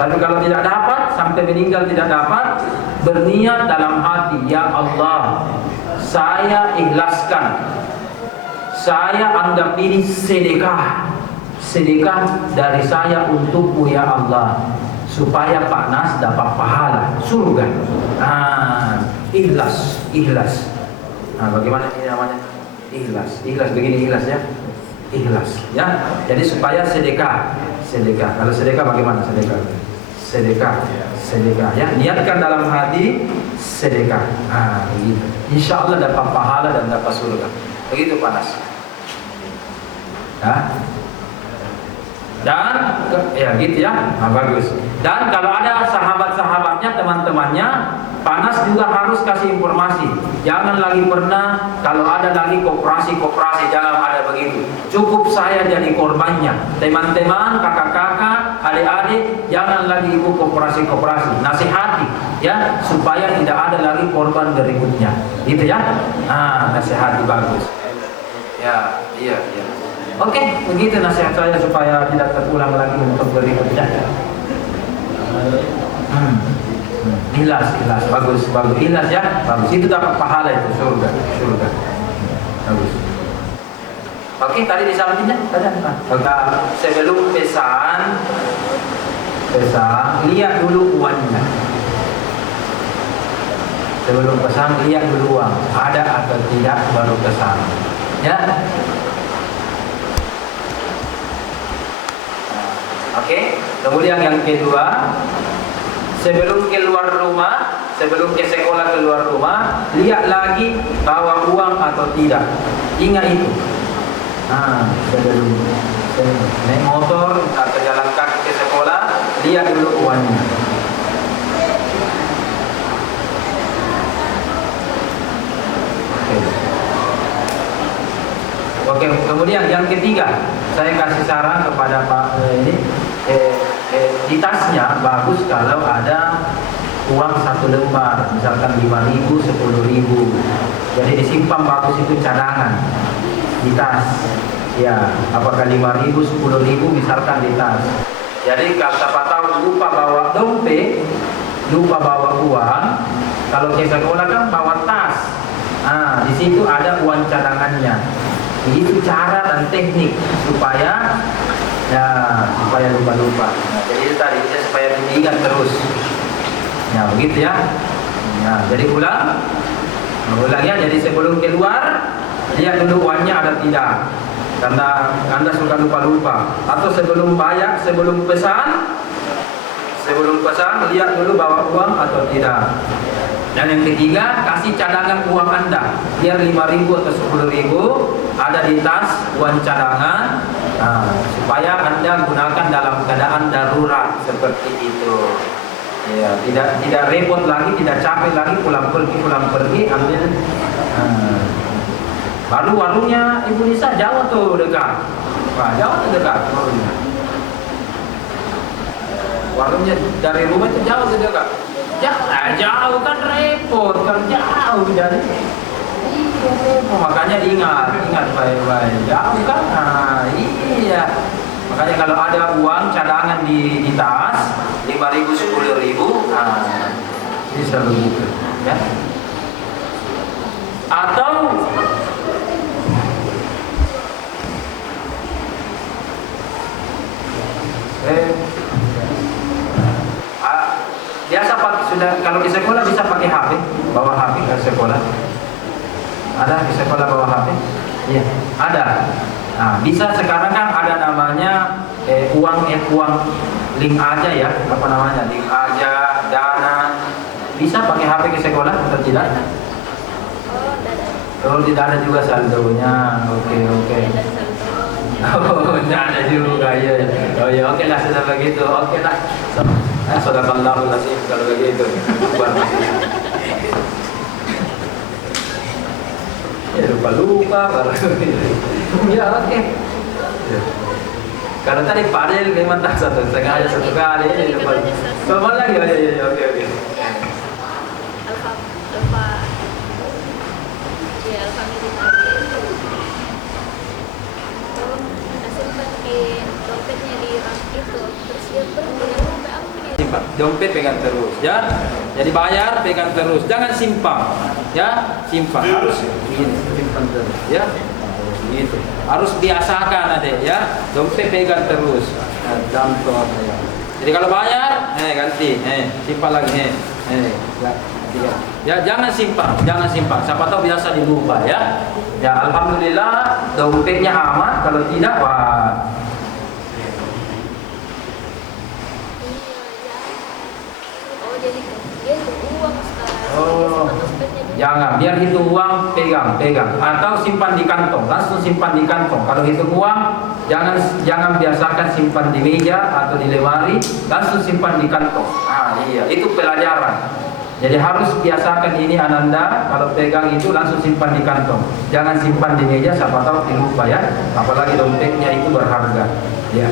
Tapi kalau tidak dapat, sampai meninggal tidak dapat, berniat dalam hati, ya Allah, saya ikhlaskan. Saya anggap ini sedekah dari saya untukmu ya Allah, supaya Pak Nas dapat pahala surga. Ikhlas. Nah, bagaimana ini namanya? Ikhlas begini ikhlas ya. Ikhlas ya. Jadi supaya sedekah. Kalau sedekah bagaimana sedekah? Sedekah ya. Niatkan dalam hati sedekah. Begitu. Insya Allah dapat pahala dan dapat surga. Begitu Panas. Ya. Dan ya gitu ya. Bagus. Dan kalau ada sahabat-sahabatnya, teman-temannya, Panas juga harus kasih informasi. Jangan lagi pernah kalau ada lagi koperasi, jangan ada begitu. Cukup saya jadi korbannya. Teman-teman, kakak-kakak, adik-adik, jangan lagi ikut koperasi. Nasihati ya, supaya tidak ada lagi korban berikutnya. Gitu ya. Nasihati bagus. Ya, iya. Oke, begitu nasihat saya supaya tidak terulang lagi untuk berikutnya. Ikhlas, bagus, ikhlas ya, bagus. Itu dapat pahala itu surga. Bagus. Oke, tadi disampainya ada. Sebelum pesan, lihat dulu uangnya. Sebelum pesan, lihat dulu uang ada atau tidak, baru pesan. Ya. Oke, kemudian yang kedua, sebelum keluar rumah, sebelum ke sekolah keluar rumah, lihat lagi bawa uang atau tidak. Ingat itu. Sebelum naik motor atau jalan kaki ke sekolah, lihat dulu uangnya. Oke, kemudian yang ketiga, saya kasih saran kepada Pak ini. Di tasnya bagus kalau ada uang 1 lembar, misalkan 5.000, 10.000. Jadi disimpan bagus, itu cadangan di tas. Ya, apakah 5.000, 10.000 misalkan di tas. Jadi kalau siapa tahu lupa bawa dompet, lupa bawa uang, kalau ke sekolah kan bawa tas. Di situ ada uang cadangannya. Itu cara dan teknik supaya lupa. Jadi itu tadi supaya diingat terus. Ya begitu ya. Jadi ulang ya. Jadi sebelum keluar, lihat dulu uangnya ada tidak. Karena Anda suka lupa. Atau sebelum bayar, sebelum pesan, lihat dulu bawa uang atau tidak. Dan yang ketiga, kasih cadangan uang Anda. Biar 5.000 atau 10.000 ada di tas uang cadangan, supaya Anda gunakan dalam keadaan darurat seperti itu. Ya, tidak repot lagi, tidak capek lagi pulang pergi ambil. Baru warungnya Ibu Nisa jauh tuh dekat. Wah, jauh tuh dekat warungnya. Warungnya dari rumah itu jauh tuh dekat. Jauh kan repot, kan jauh jadi. Makanya ingat baik-baik. Jauh kan? Iya. Makanya kalau ada uang cadangan di tas 5.000 10.000, bisa begitu, ya. Atau biasa sudah kalau di sekolah bisa pakai HP, bawa HP ke sekolah. Ada di sekolah bawa HP? Iya, ada. Nah, bisa sekarang kan ada namanya uang link aja ya, apa namanya, link aja, dana. Bisa pakai HP ke sekolah atau tidak? Oh, tidak ada juga saldonya. Oke. Oh, tidak ada juga ya. Oh ya, oke lah sudah begitu. Oke lah. Sadaqallahul azim kalau begitu. Ya lupa kalau ya oke. Kalau tadi padel memang tak satu kali lupa. Coba lagi ya oke. Dompet pegang terus, ya. Jadi bayar pegang terus, jangan simpan, ya. Simpan harus begini, simpan terus, ya. Gitu. Harus biasakan adek, ya. Dompet pegang terus. Contoh ya. Jadi kalau bayar, ganti, simpan lagi, ya. Jangan simpan. Siapa tahu biasa dilupa, ya. Ya, alhamdulillah dompetnya aman. Kalau tidak, wah. Jangan, biar hitung uang pegang, atau simpan di kantong, langsung simpan di kantong. Kalau hitung uang, jangan biasakan simpan di meja atau di lemari, langsung simpan di kantong. Iya, itu pelajaran. Jadi harus biasakan ini Ananda, kalau pegang itu langsung simpan di kantong. Jangan simpan di meja, siapa tahu dilupa, ya. Apalagi dompetnya itu berharga, ya.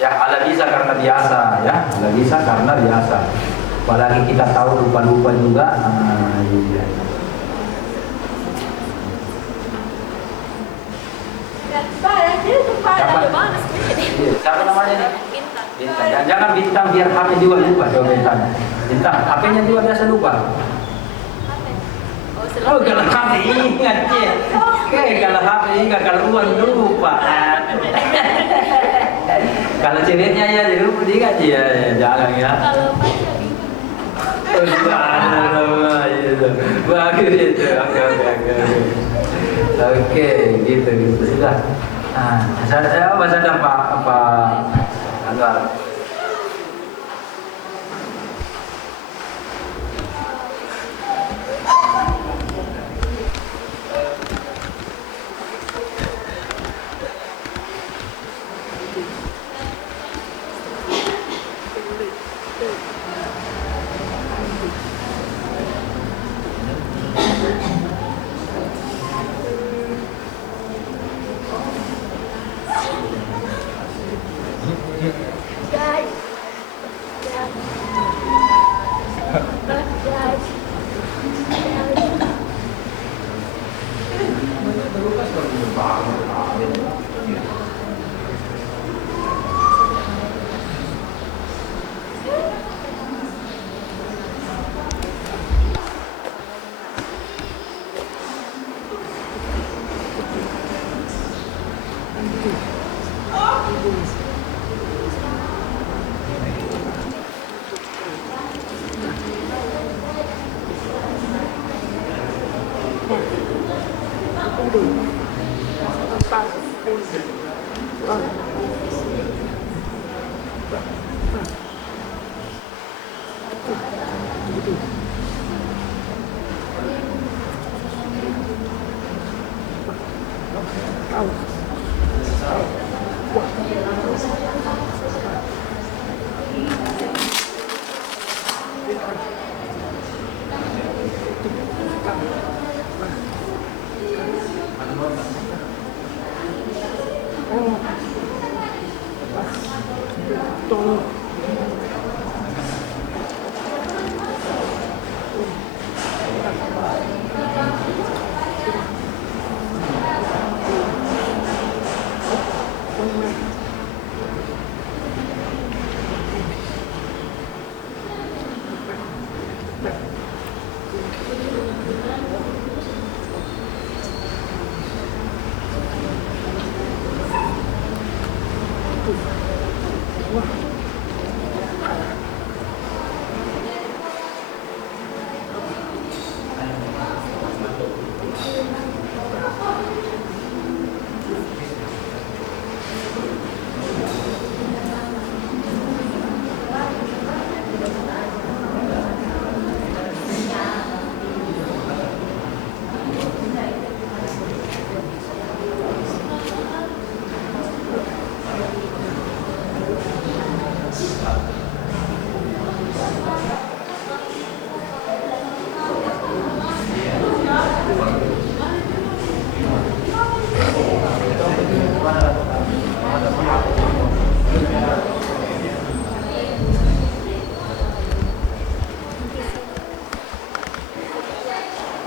Ya, ala bisa karena biasa, ya. Ala bisa karena biasa. Apalagi kita tahu lupa-lupa juga. Iya. Siapa namanya nih? Bintang. Jangan Bintang, biar HP juga lupa dompetnya. Bintang, HP-nya juga biasa lupa. Oh, kalau HP ingat ya. Oke, kalau HP ingat, kalau uang lupa. Kalau ceweknya ya diingat ya, jangan ya. Kalau pacar Bagus itu. Oke, gitu sudah. Saya ada apa Anwar.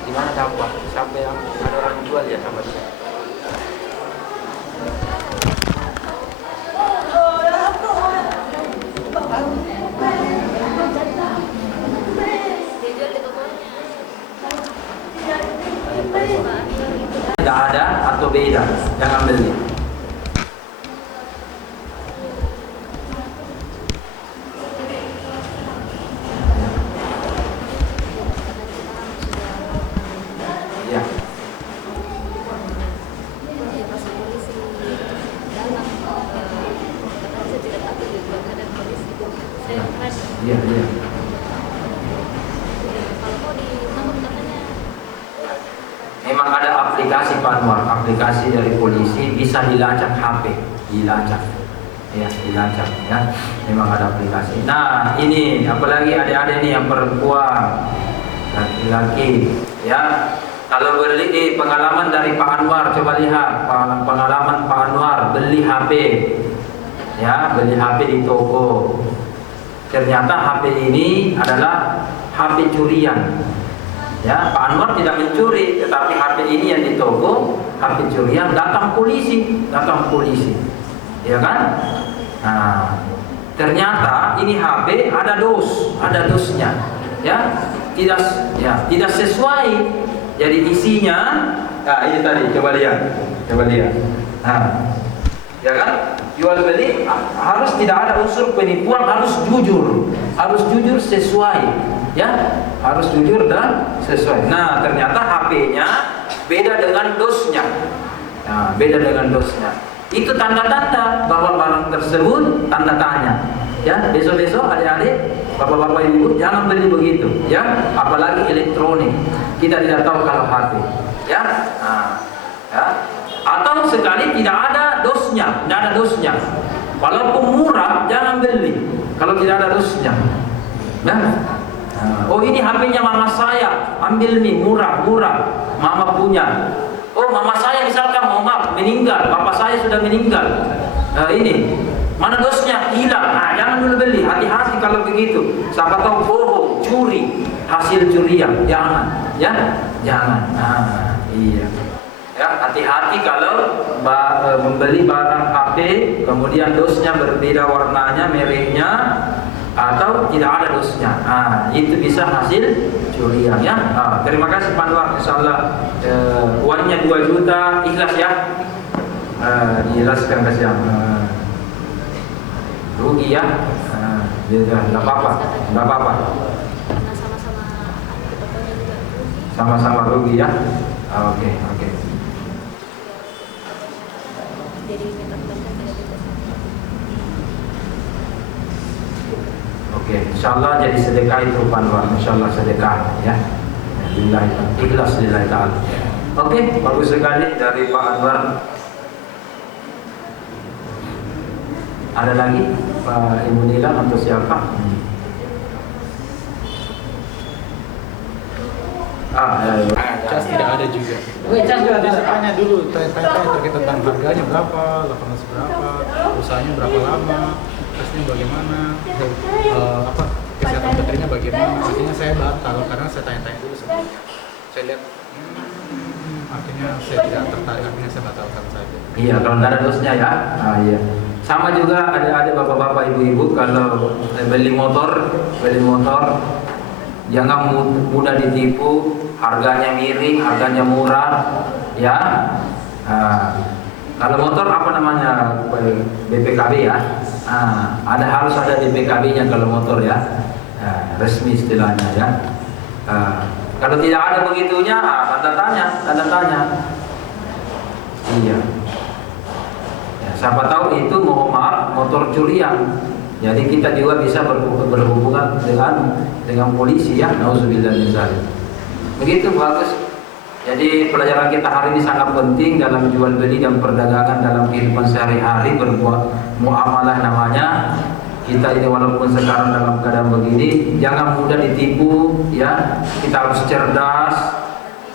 Gimana dapat? Siapa yang ada orang jual ya sama dia? Tidak ada atau beda, jangan beli. Ya. Iya, iya. Memang ada aplikasi Pak Anwar, aplikasi dari polisi bisa dilacak HP, dilacak. Ya, dilacak ya. Memang ada aplikasi. Nah, ini apalagi adik-adik ini yang perempuan, laki-laki ya. Kalau beli pengalaman dari Pak Anwar, coba lihat pengalaman Pak Anwar beli HP. Ya, beli HP di toko. Ternyata HP ini adalah HP curian. Ya, Pak Anwar tidak mencuri, tetapi HP ini yang di toko, HP curian, datang polisi, ya kan? Nah, ternyata ini HP ada dosnya, ya, tidak sesuai. Jadi isinya, nah ini tadi, coba lihat, nah, ya kan? Jual beli harus tidak ada unsur penipuan, harus jujur sesuai, ya, harus jujur dan sesuai. Nah, ternyata HP-nya beda dengan dosnya. Nah, beda dengan dosnya. Itu tanda-tanda bahwa barang tersebut tanda tanya. Ya, besok-besok adik-adik, bapak-bapak ibu jangan beli begitu, ya, apalagi elektronik. Kita tidak tahu kalau HP, ya. Nah, ya. Atau sekali tidak ada dosnya, Walaupun murah, jangan beli kalau tidak ada dosnya. Nah, oh ini HP-nya mama saya, ambil nih murah, mama punya. Oh mama saya misalkan maaf meninggal, bapak saya sudah meninggal. Ini mana dosnya hilang. Nah, jangan dulu beli, hati-hati kalau begitu. Siapa tahu bohong, curi, hasil curian, jangan, ya, jangan. Nah, iya. Ya, hati-hati kalau membeli barang HP kemudian dosnya berbeda warnanya, mereknya, atau tidak ada dosnya. Nah, itu bisa hasil curian, ya. Nah, terima kasih Pak Anwar, insyaallah uangnya 2 juta ikhlas, ya. Diikhlaskan kasihan. Rugi, ya. Enggak apa-apa. Sama-sama rugi, ya. Oke. Oke, insyaallah jadi sedekah itu Pak Anwar, insyaallah sedekah, ya. Lillahi ikhlas lillahi ta'ala. Oke, bagus sekali dari Pak Anwar. Ada lagi Pak Ibu Nila atau siapa? Ya. Cas tidak ada juga. Cas juga Jadi ada. saya tanya dulu, tanya terkait tentang harganya berapa, lapangan seberapa, usahanya berapa lama, tesnya bagaimana, apa kesehatan veterinya bagaimana. Akhirnya saya batal karena saya tanya-tanya dulu semuanya. Saya lihat, akhirnya saya tidak tertarik, akhirnya saya batalkan saja. Iya, kalau nggak ada dosnya ya. Iya. Sama juga ada bapak-bapak, ibu-ibu kalau beli motor jangan mudah ditipu, harganya miring, harganya murah, ya. Kalau motor apa namanya BPKB ya, harus ada BPKB-nya kalau motor ya, resmi istilahnya ya. Kalau tidak ada begitunya, tanda tanya. Iya. Ya, siapa tahu itu mohon maaf motor curian. Jadi kita juga bisa berhubungan dengan polisi ya. Nauzubillah min dzalik. Begitu bagus. Jadi pelajaran kita hari ini sangat penting dalam jual beli dan perdagangan dalam kehidupan sehari-hari, berbuat muamalah namanya. Kita ini walaupun sekarang dalam keadaan begini, jangan mudah ditipu ya. Kita harus cerdas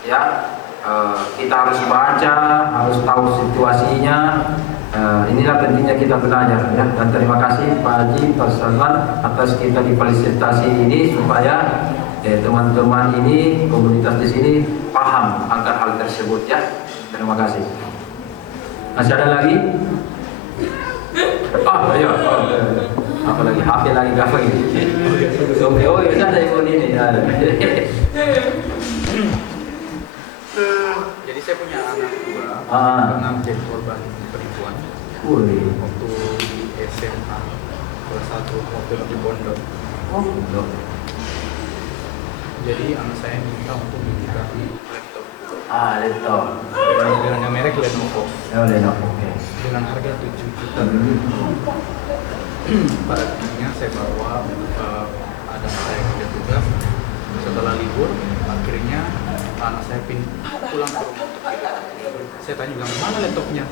ya. Kita harus baca, harus tahu situasinya. Inilah pentingnya kita belajar ya. Dan terima kasih Pak Haji, Pak Salman atas kita difasilitasi ini supaya teman-teman ini, komunitas di sini paham akan hal tersebut ya. Terima kasih. Masih ada lagi? Ayo. Apa lagi? HP lagi apa ini? Oh ya ada iPhone ini. Jadi saya punya anak dua, pernah menjadi korban penipuan. Waktu di SMA kelas 1 waktu di pondok. Jadi anak saya minta untuk dibelikan laptop. Laptop. Dengan merek Lenovo. Lenovo. Dengan harga 7 juta. Pada akhirnya saya bawa anak saya kerja tugas. Setelah libur, akhirnya anak saya pulang ke rumah untuk bilang. Saya tanya bilang mana laptopnya,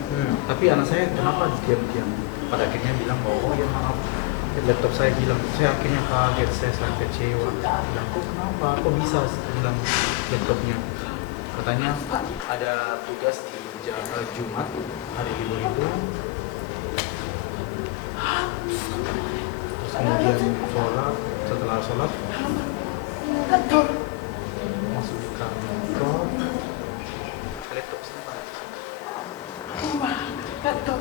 tapi anak saya kenapa diam-diam. Pada akhirnya bilang oh ya maaf, laptop saya hilang. Saya akhirnya kaget, saya sangat kecewa. Bilang kok kenapa, kok bisa hilang laptopnya? Katanya ada tugas di Jumat hari libur itu. Terus kemudian sholat, setelah sholat masuk di kantor, laptop saya laptop.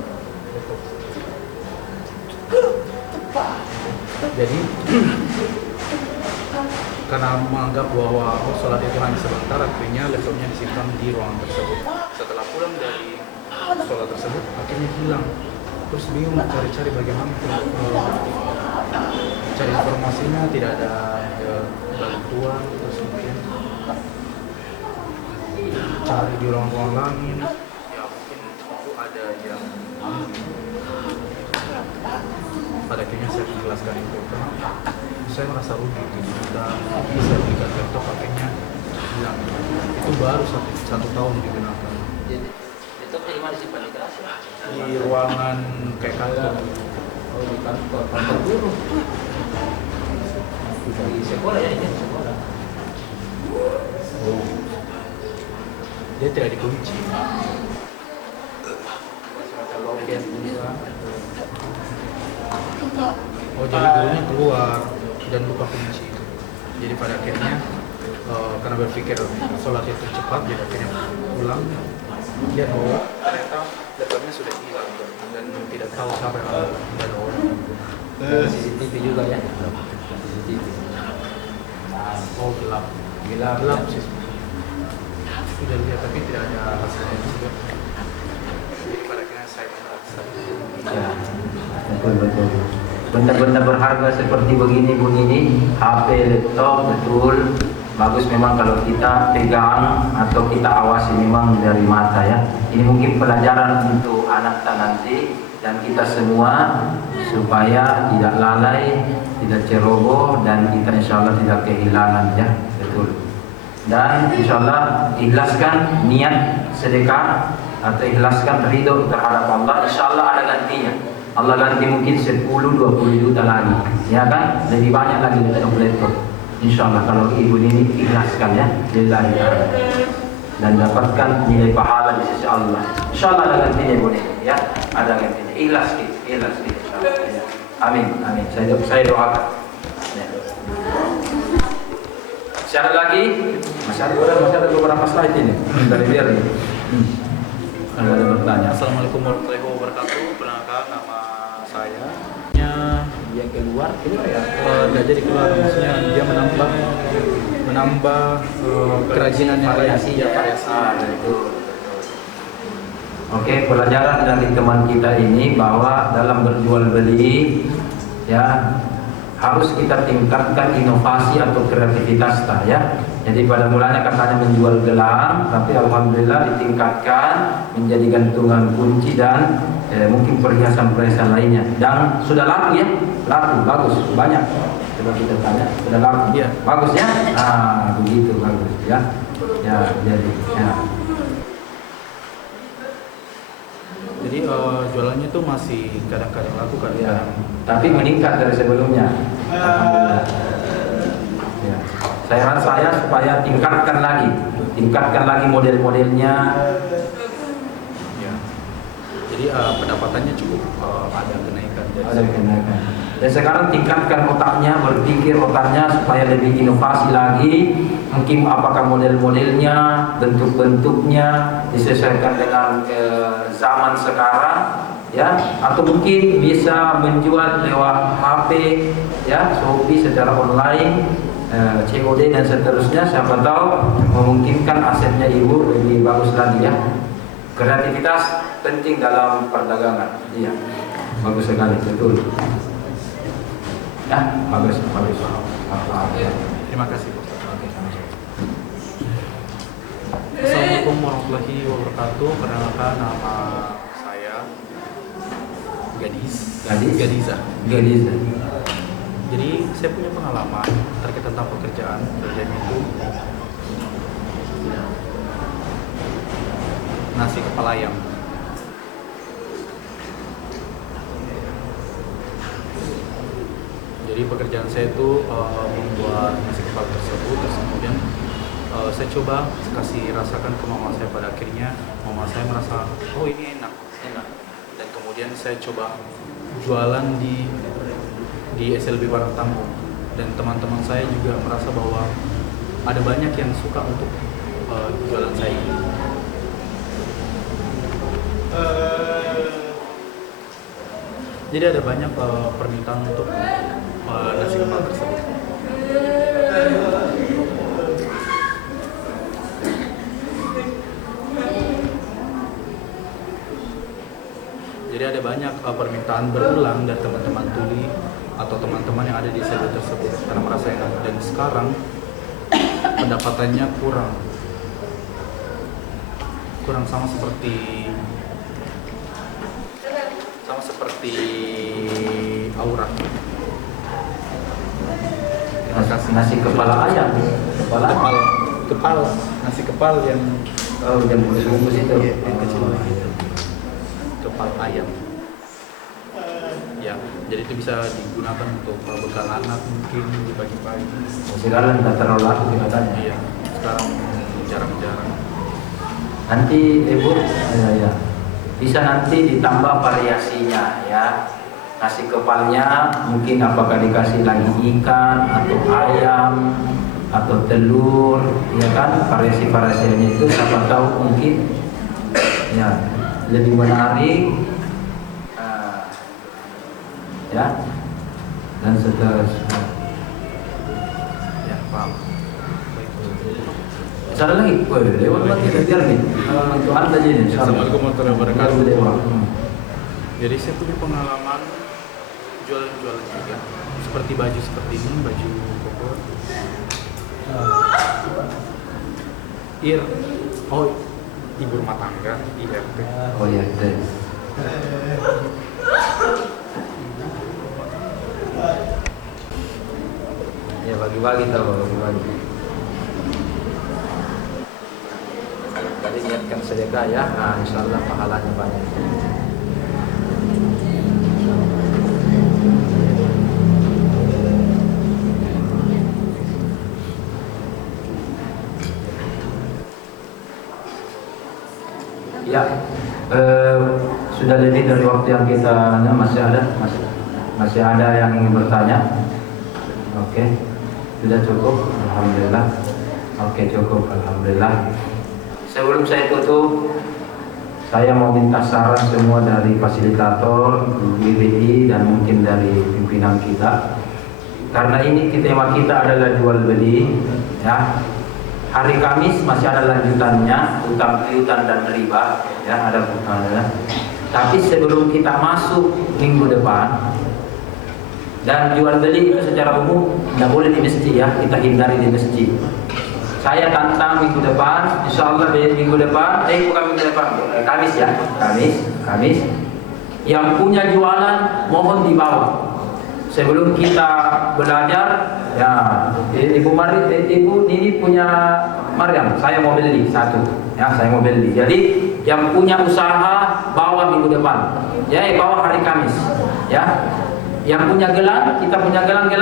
Jadi karena menganggap bahwa sholat itu hanya sebentar, akhirnya laptopnya disimpan di ruangan tersebut. Setelah pulang dari sholat tersebut, akhirnya hilang. Terus bingung cari-cari bagaimana cari informasinya, tidak ada bantuan. Terus kemudian cari di ruang-ruang lain, ya mungkin itu ada yang pada akhirnya saya menjelaskan itu kenapa saya merasa rugi kita bisa belikan laptop, akhirnya bilang itu baru satu tahun digunakan. Jadi itu gimana sih Pak dikasih? Di ruangan kayak kantor. Oh di kantor guru. Di sekolah ya ini sekolah. Oh. Dia tidak dikunci. Kalau dia juga. Oh jadi gurunya keluar dan lupa kunci. Jadi pada akhirnya karena berpikir sholat itu cepat, jadi akhirnya pulang. Lihat bahwa ternyata laptopnya sudah hilang dan tidak tahu siapa yang ada orang. CCTV juga ya. CCTV. Oh gelap sih. Sudah lihat tapi tidak ada hasilnya juga. Jadi pada akhirnya saya merasa. Ya, betul. Benda-benda berharga seperti begini HP, laptop, betul bagus memang kalau kita pegang atau kita awasi memang dari mata ya. Ini mungkin pelajaran untuk anak kita nanti dan kita semua supaya tidak lalai, tidak ceroboh dan kita insyaallah tidak kehilangan ya, betul. Dan insyaallah ikhlaskan niat sedekah atau ikhlaskan ridho terhadap Allah, insyaallah ada gantinya. Allah ganti mungkin 10-20 juta lagi, ya kan? Lebih banyak lagi laptop. Insyaallah kalau ibu ini ikhlaskan ya, lillahi ta'ala. dan dapatkan nilai pahala di sisi Allah. Insyaallah ada gantinya boleh ya, ada gantinya. Ikhlas insyaallah. Ya. Amin, amin. Saya doakan. Ya. Masih ada lagi? Masih ada beberapa slide ini dari biar nih. Ada bertanya. Assalamualaikum warahmatullahi wabarakatuh. Perkenalkan nama saya. Dia keluar ya? Nggak jadi keluar, maksudnya dia menambah kerajinan yang variasi. Itu. Oke, pelajaran dari teman kita ini bahwa dalam berjual beli ya harus kita tingkatkan inovasi atau kreativitas ya. Jadi pada mulanya katanya menjual gelang, tapi alhamdulillah ditingkatkan menjadi gantungan kunci dan mungkin perhiasan-perhiasan lainnya. Dan sudah laku ya, bagus, banyak. Coba kita tanya, sudah laku? Iya. Bagus ya? Begitu bagus ya. Jadi jualannya tuh masih kadang-kadang laku kan? Ya. Tapi meningkat dari sebelumnya. Alhamdulillah. Ya. Saran saya supaya tingkatkan lagi model-modelnya. Ya. Jadi pendapatannya cukup ada kenaikan. Dan sekarang tingkatkan otaknya, berpikir otaknya supaya lebih inovasi lagi. Mungkin apakah model-modelnya, bentuk-bentuknya disesuaikan dengan zaman sekarang, ya, atau mungkin bisa menjual lewat HP, ya, Shopee secara online, COD dan seterusnya. Siapa tahu memungkinkan asetnya ibu lebih bagus lagi ya. Kreativitas penting dalam perdagangan. Iya, bagus sekali, betul. Ya, bagus. Terima kasih. Assalamualaikum warahmatullahi wabarakatuh. Perkenalkan nama saya Gadiza. Jadi saya punya pengalaman terkait tentang pekerjaan itu nasi kepala ayam. Jadi pekerjaan saya itu membuat nasi kepala tersebut, terus kemudian saya coba kasih rasakan ke mama saya. Pada akhirnya mama saya merasa, oh ini enak, dan kemudian saya coba jualan di SLB Barang Tamu, dan teman-teman saya juga merasa bahwa ada banyak yang suka untuk jualan saya ini. Jadi ada banyak permintaan untuk nasi kepala tersebut. Jadi ada banyak permintaan berulang dari teman-teman tuli atau teman-teman yang ada di SLB tersebut karena merasa enak. Dan sekarang pendapatannya kurang sama seperti Aura. Nasi kepala ayam, nasi kepal yang bungkus itu. Yang kecil gitu. Kepal ayam. Ya, jadi itu bisa digunakan untuk bekal anak mungkin di pagi-pagi. Sekarang tidak terlalu laku katanya. Iya, sekarang jarang-jarang. Nanti ibu, ya, bisa nanti ditambah variasinya ya. Nasi kepalnya mungkin apakah dikasih lagi ikan atau ayam atau telur, ya kan, variasi-variasinya itu siapa tahu mungkin ya lebih menarik, ya, dan seterusnya. Ya, paham. Ada lagi, lewat lagi biar nih. Untuk anda jadi. Assalamualaikum warahmatullahi wabarakatuh. Lewat. Jadi saya punya pengalaman jualan juga, seperti baju seperti ini, baju koko. Ibu rumah tangga, IRT. Oh iya, ya bagi-bagi tahu, bagi-bagi. Tadi niatkan sedekah ya, nah, insyaallah pahalanya banyak. Ya, sudah lebih dari waktu yang kita masih ada yang ingin bertanya. Oke, sudah cukup, alhamdulillah. Oke, cukup, alhamdulillah. Sebelum saya tutup, saya mau minta saran semua dari fasilitator, GBI, dan mungkin dari pimpinan kita. Karena ini tema kita adalah jual beli, ya. Hari Kamis masih ada lanjutannya, utang piutang dan riba, ya, ada. Tapi sebelum kita masuk minggu depan, dan jual beli itu secara umum tidak boleh di masjid, ya, kita hindari di masjid. Saya tantang minggu depan, insya Allah minggu depan, bukan minggu depan, Kamis, ya, Kamis. Yang punya jualan mohon dibawa. Sebelum kita belajar, ya, Ibu ini punya Maryam, saya mau beli satu, ya, saya mau beli. Jadi yang punya usaha bawa minggu depan, ya, bawa hari Kamis, ya. Yang punya gelang, kita punya gelang,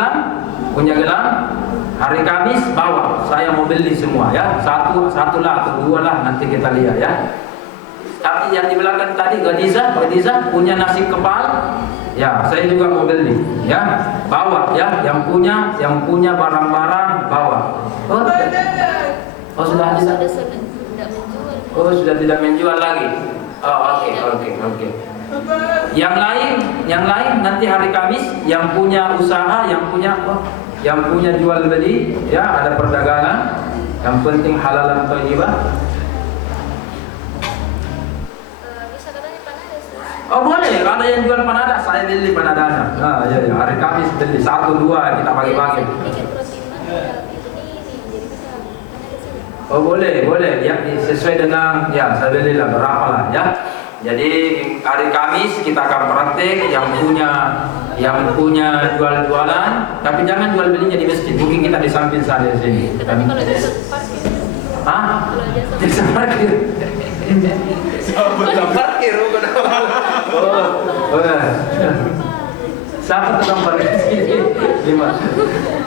hari Kamis bawa, saya mau beli semua, ya, satu lah atau dua lah, nanti kita lihat, ya. Tapi yang di belakang tadi Gadiza punya nasi kepal. Ya, saya juga mau beli, ya, bawa, ya, yang punya barang-barang bawa. Sudah tidak menjual. Sudah tidak menjual lagi. Oke. Yang lain nanti hari Kamis yang punya usaha, yang punya jual beli, ya, ada perdagangan, yang penting halal dan thayyibah. Oh boleh, ada yang jual panada, saya beli panadanya. Ya, hari Kamis beli 1-2 kita bagi-bagi. Oh boleh, ya, sesuai dengan, ya, saya belilah berapa lah, ya. Jadi hari Kamis kita akan praktek yang punya jual-jualan, tapi jangan jual belinya di masjid, mungkin kita di samping sana di sini. Tapi kalau jasa parkir. Jasa parkir. Parkir bukan. Siapa tukang parkir sini?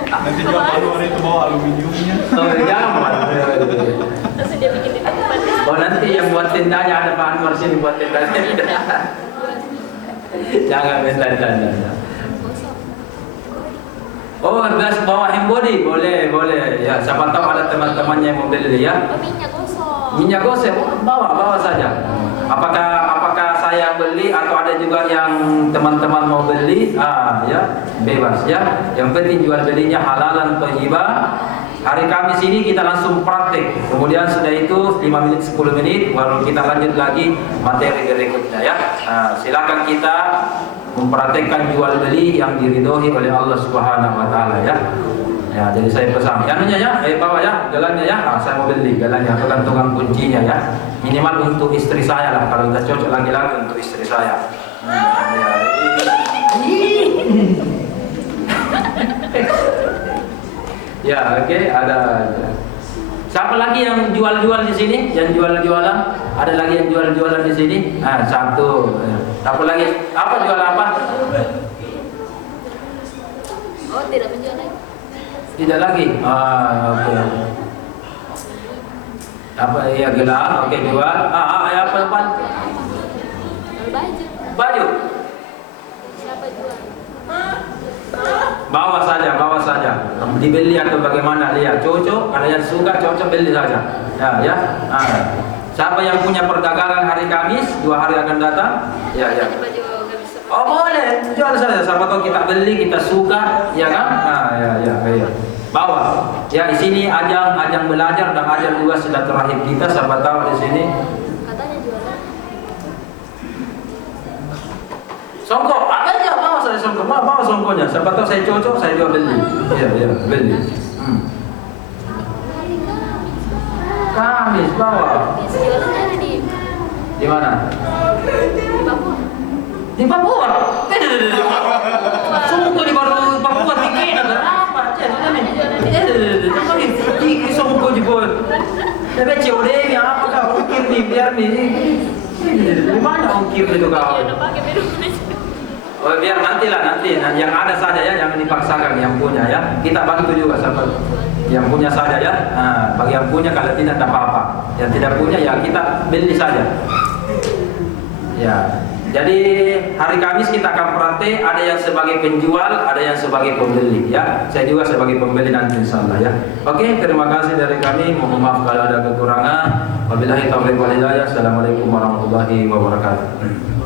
Nanti juga baru hari itu bawa aluminiumnya. Jangan. Terus dia bikin di depan. Nanti yang buat tendanya ada Pak Anwar sini buat tendanya. Jangan tenda. Belas bawa handbody boleh. Ya, siapa tahu ada teman-temannya yang mau beli, ya. Minyak gosok, bawa saja. Apakah saya beli atau ada juga yang teman-teman mau beli? Ya, bebas, ya. Yang penting jual belinya halalan thayyibah. Hari Kamis ini kita langsung praktek. Kemudian sudah itu 5 menit 10 menit baru kita lanjut lagi materi berikutnya, ya. Silakan kita mempraktekkan jual beli yang diridhoi oleh Allah Subhanahu wa taala, ya. Ya, jadi saya pesan, ya, bawa, ya, gelangnya, ya. Saya mau beli gelangnya, tukang kuncinya, ya. Minimal untuk istri saya lah, kalau tidak cocok lagi-lagi untuk istri saya. Ya, oke, ada. Siapa lagi yang jual-jual di sini? Yang jual-jualan? Ada lagi yang jual-jualan di sini? Satu. Apa lagi? Jual apa? Tidak menjual lagi. Tidak lagi. Oke. Apa ya, gelang? Oke, jual. Apa? Baju. Siapa jual? Bawa saja. Dibeli atau bagaimana, lihat. Cocok, ada yang suka, cocok, beli saja. Ya. Siapa yang punya perdagangan hari Kamis 2 hari akan datang? Ya. Boleh, jual saja. Siapa tahu kita beli, kita suka, ya kan? Ya. Bawa. Ya, di sini ajang belajar dan ajang juga silaturahim kita. Siapa tahu di sini. Katanya jualan. Songkok, aja bawa saya songkok. Bawa songkoknya. Siapa tahu saya cocok, saya juga beli. Iya, beli. Kamis bawa. Jualannya di mana? Di Papua. Songkok di Papua tinggi berapa? Tinggi songkok di Papua. Tapi cewek apa kau ukir nih biar nih. Di mana ukir itu kau? Biar nanti yang ada saja, ya, jangan dipaksakan yang punya, ya. Kita bantu juga sahabat. Yang punya saja, ya. Bagi yang punya kalau tidak apa-apa. Yang tidak punya, ya, kita beli saja. Ya. Jadi hari Kamis kita akan praktek, ada yang sebagai penjual, ada yang sebagai pembeli ya. Saya juga sebagai pembeli nanti insyaallah ya. Oke, terima kasih dari kami. Mohon maaf kalau ada kekurangan. Wabillahi taufiq wal hidayah. Assalamualaikum warahmatullahi wabarakatuh.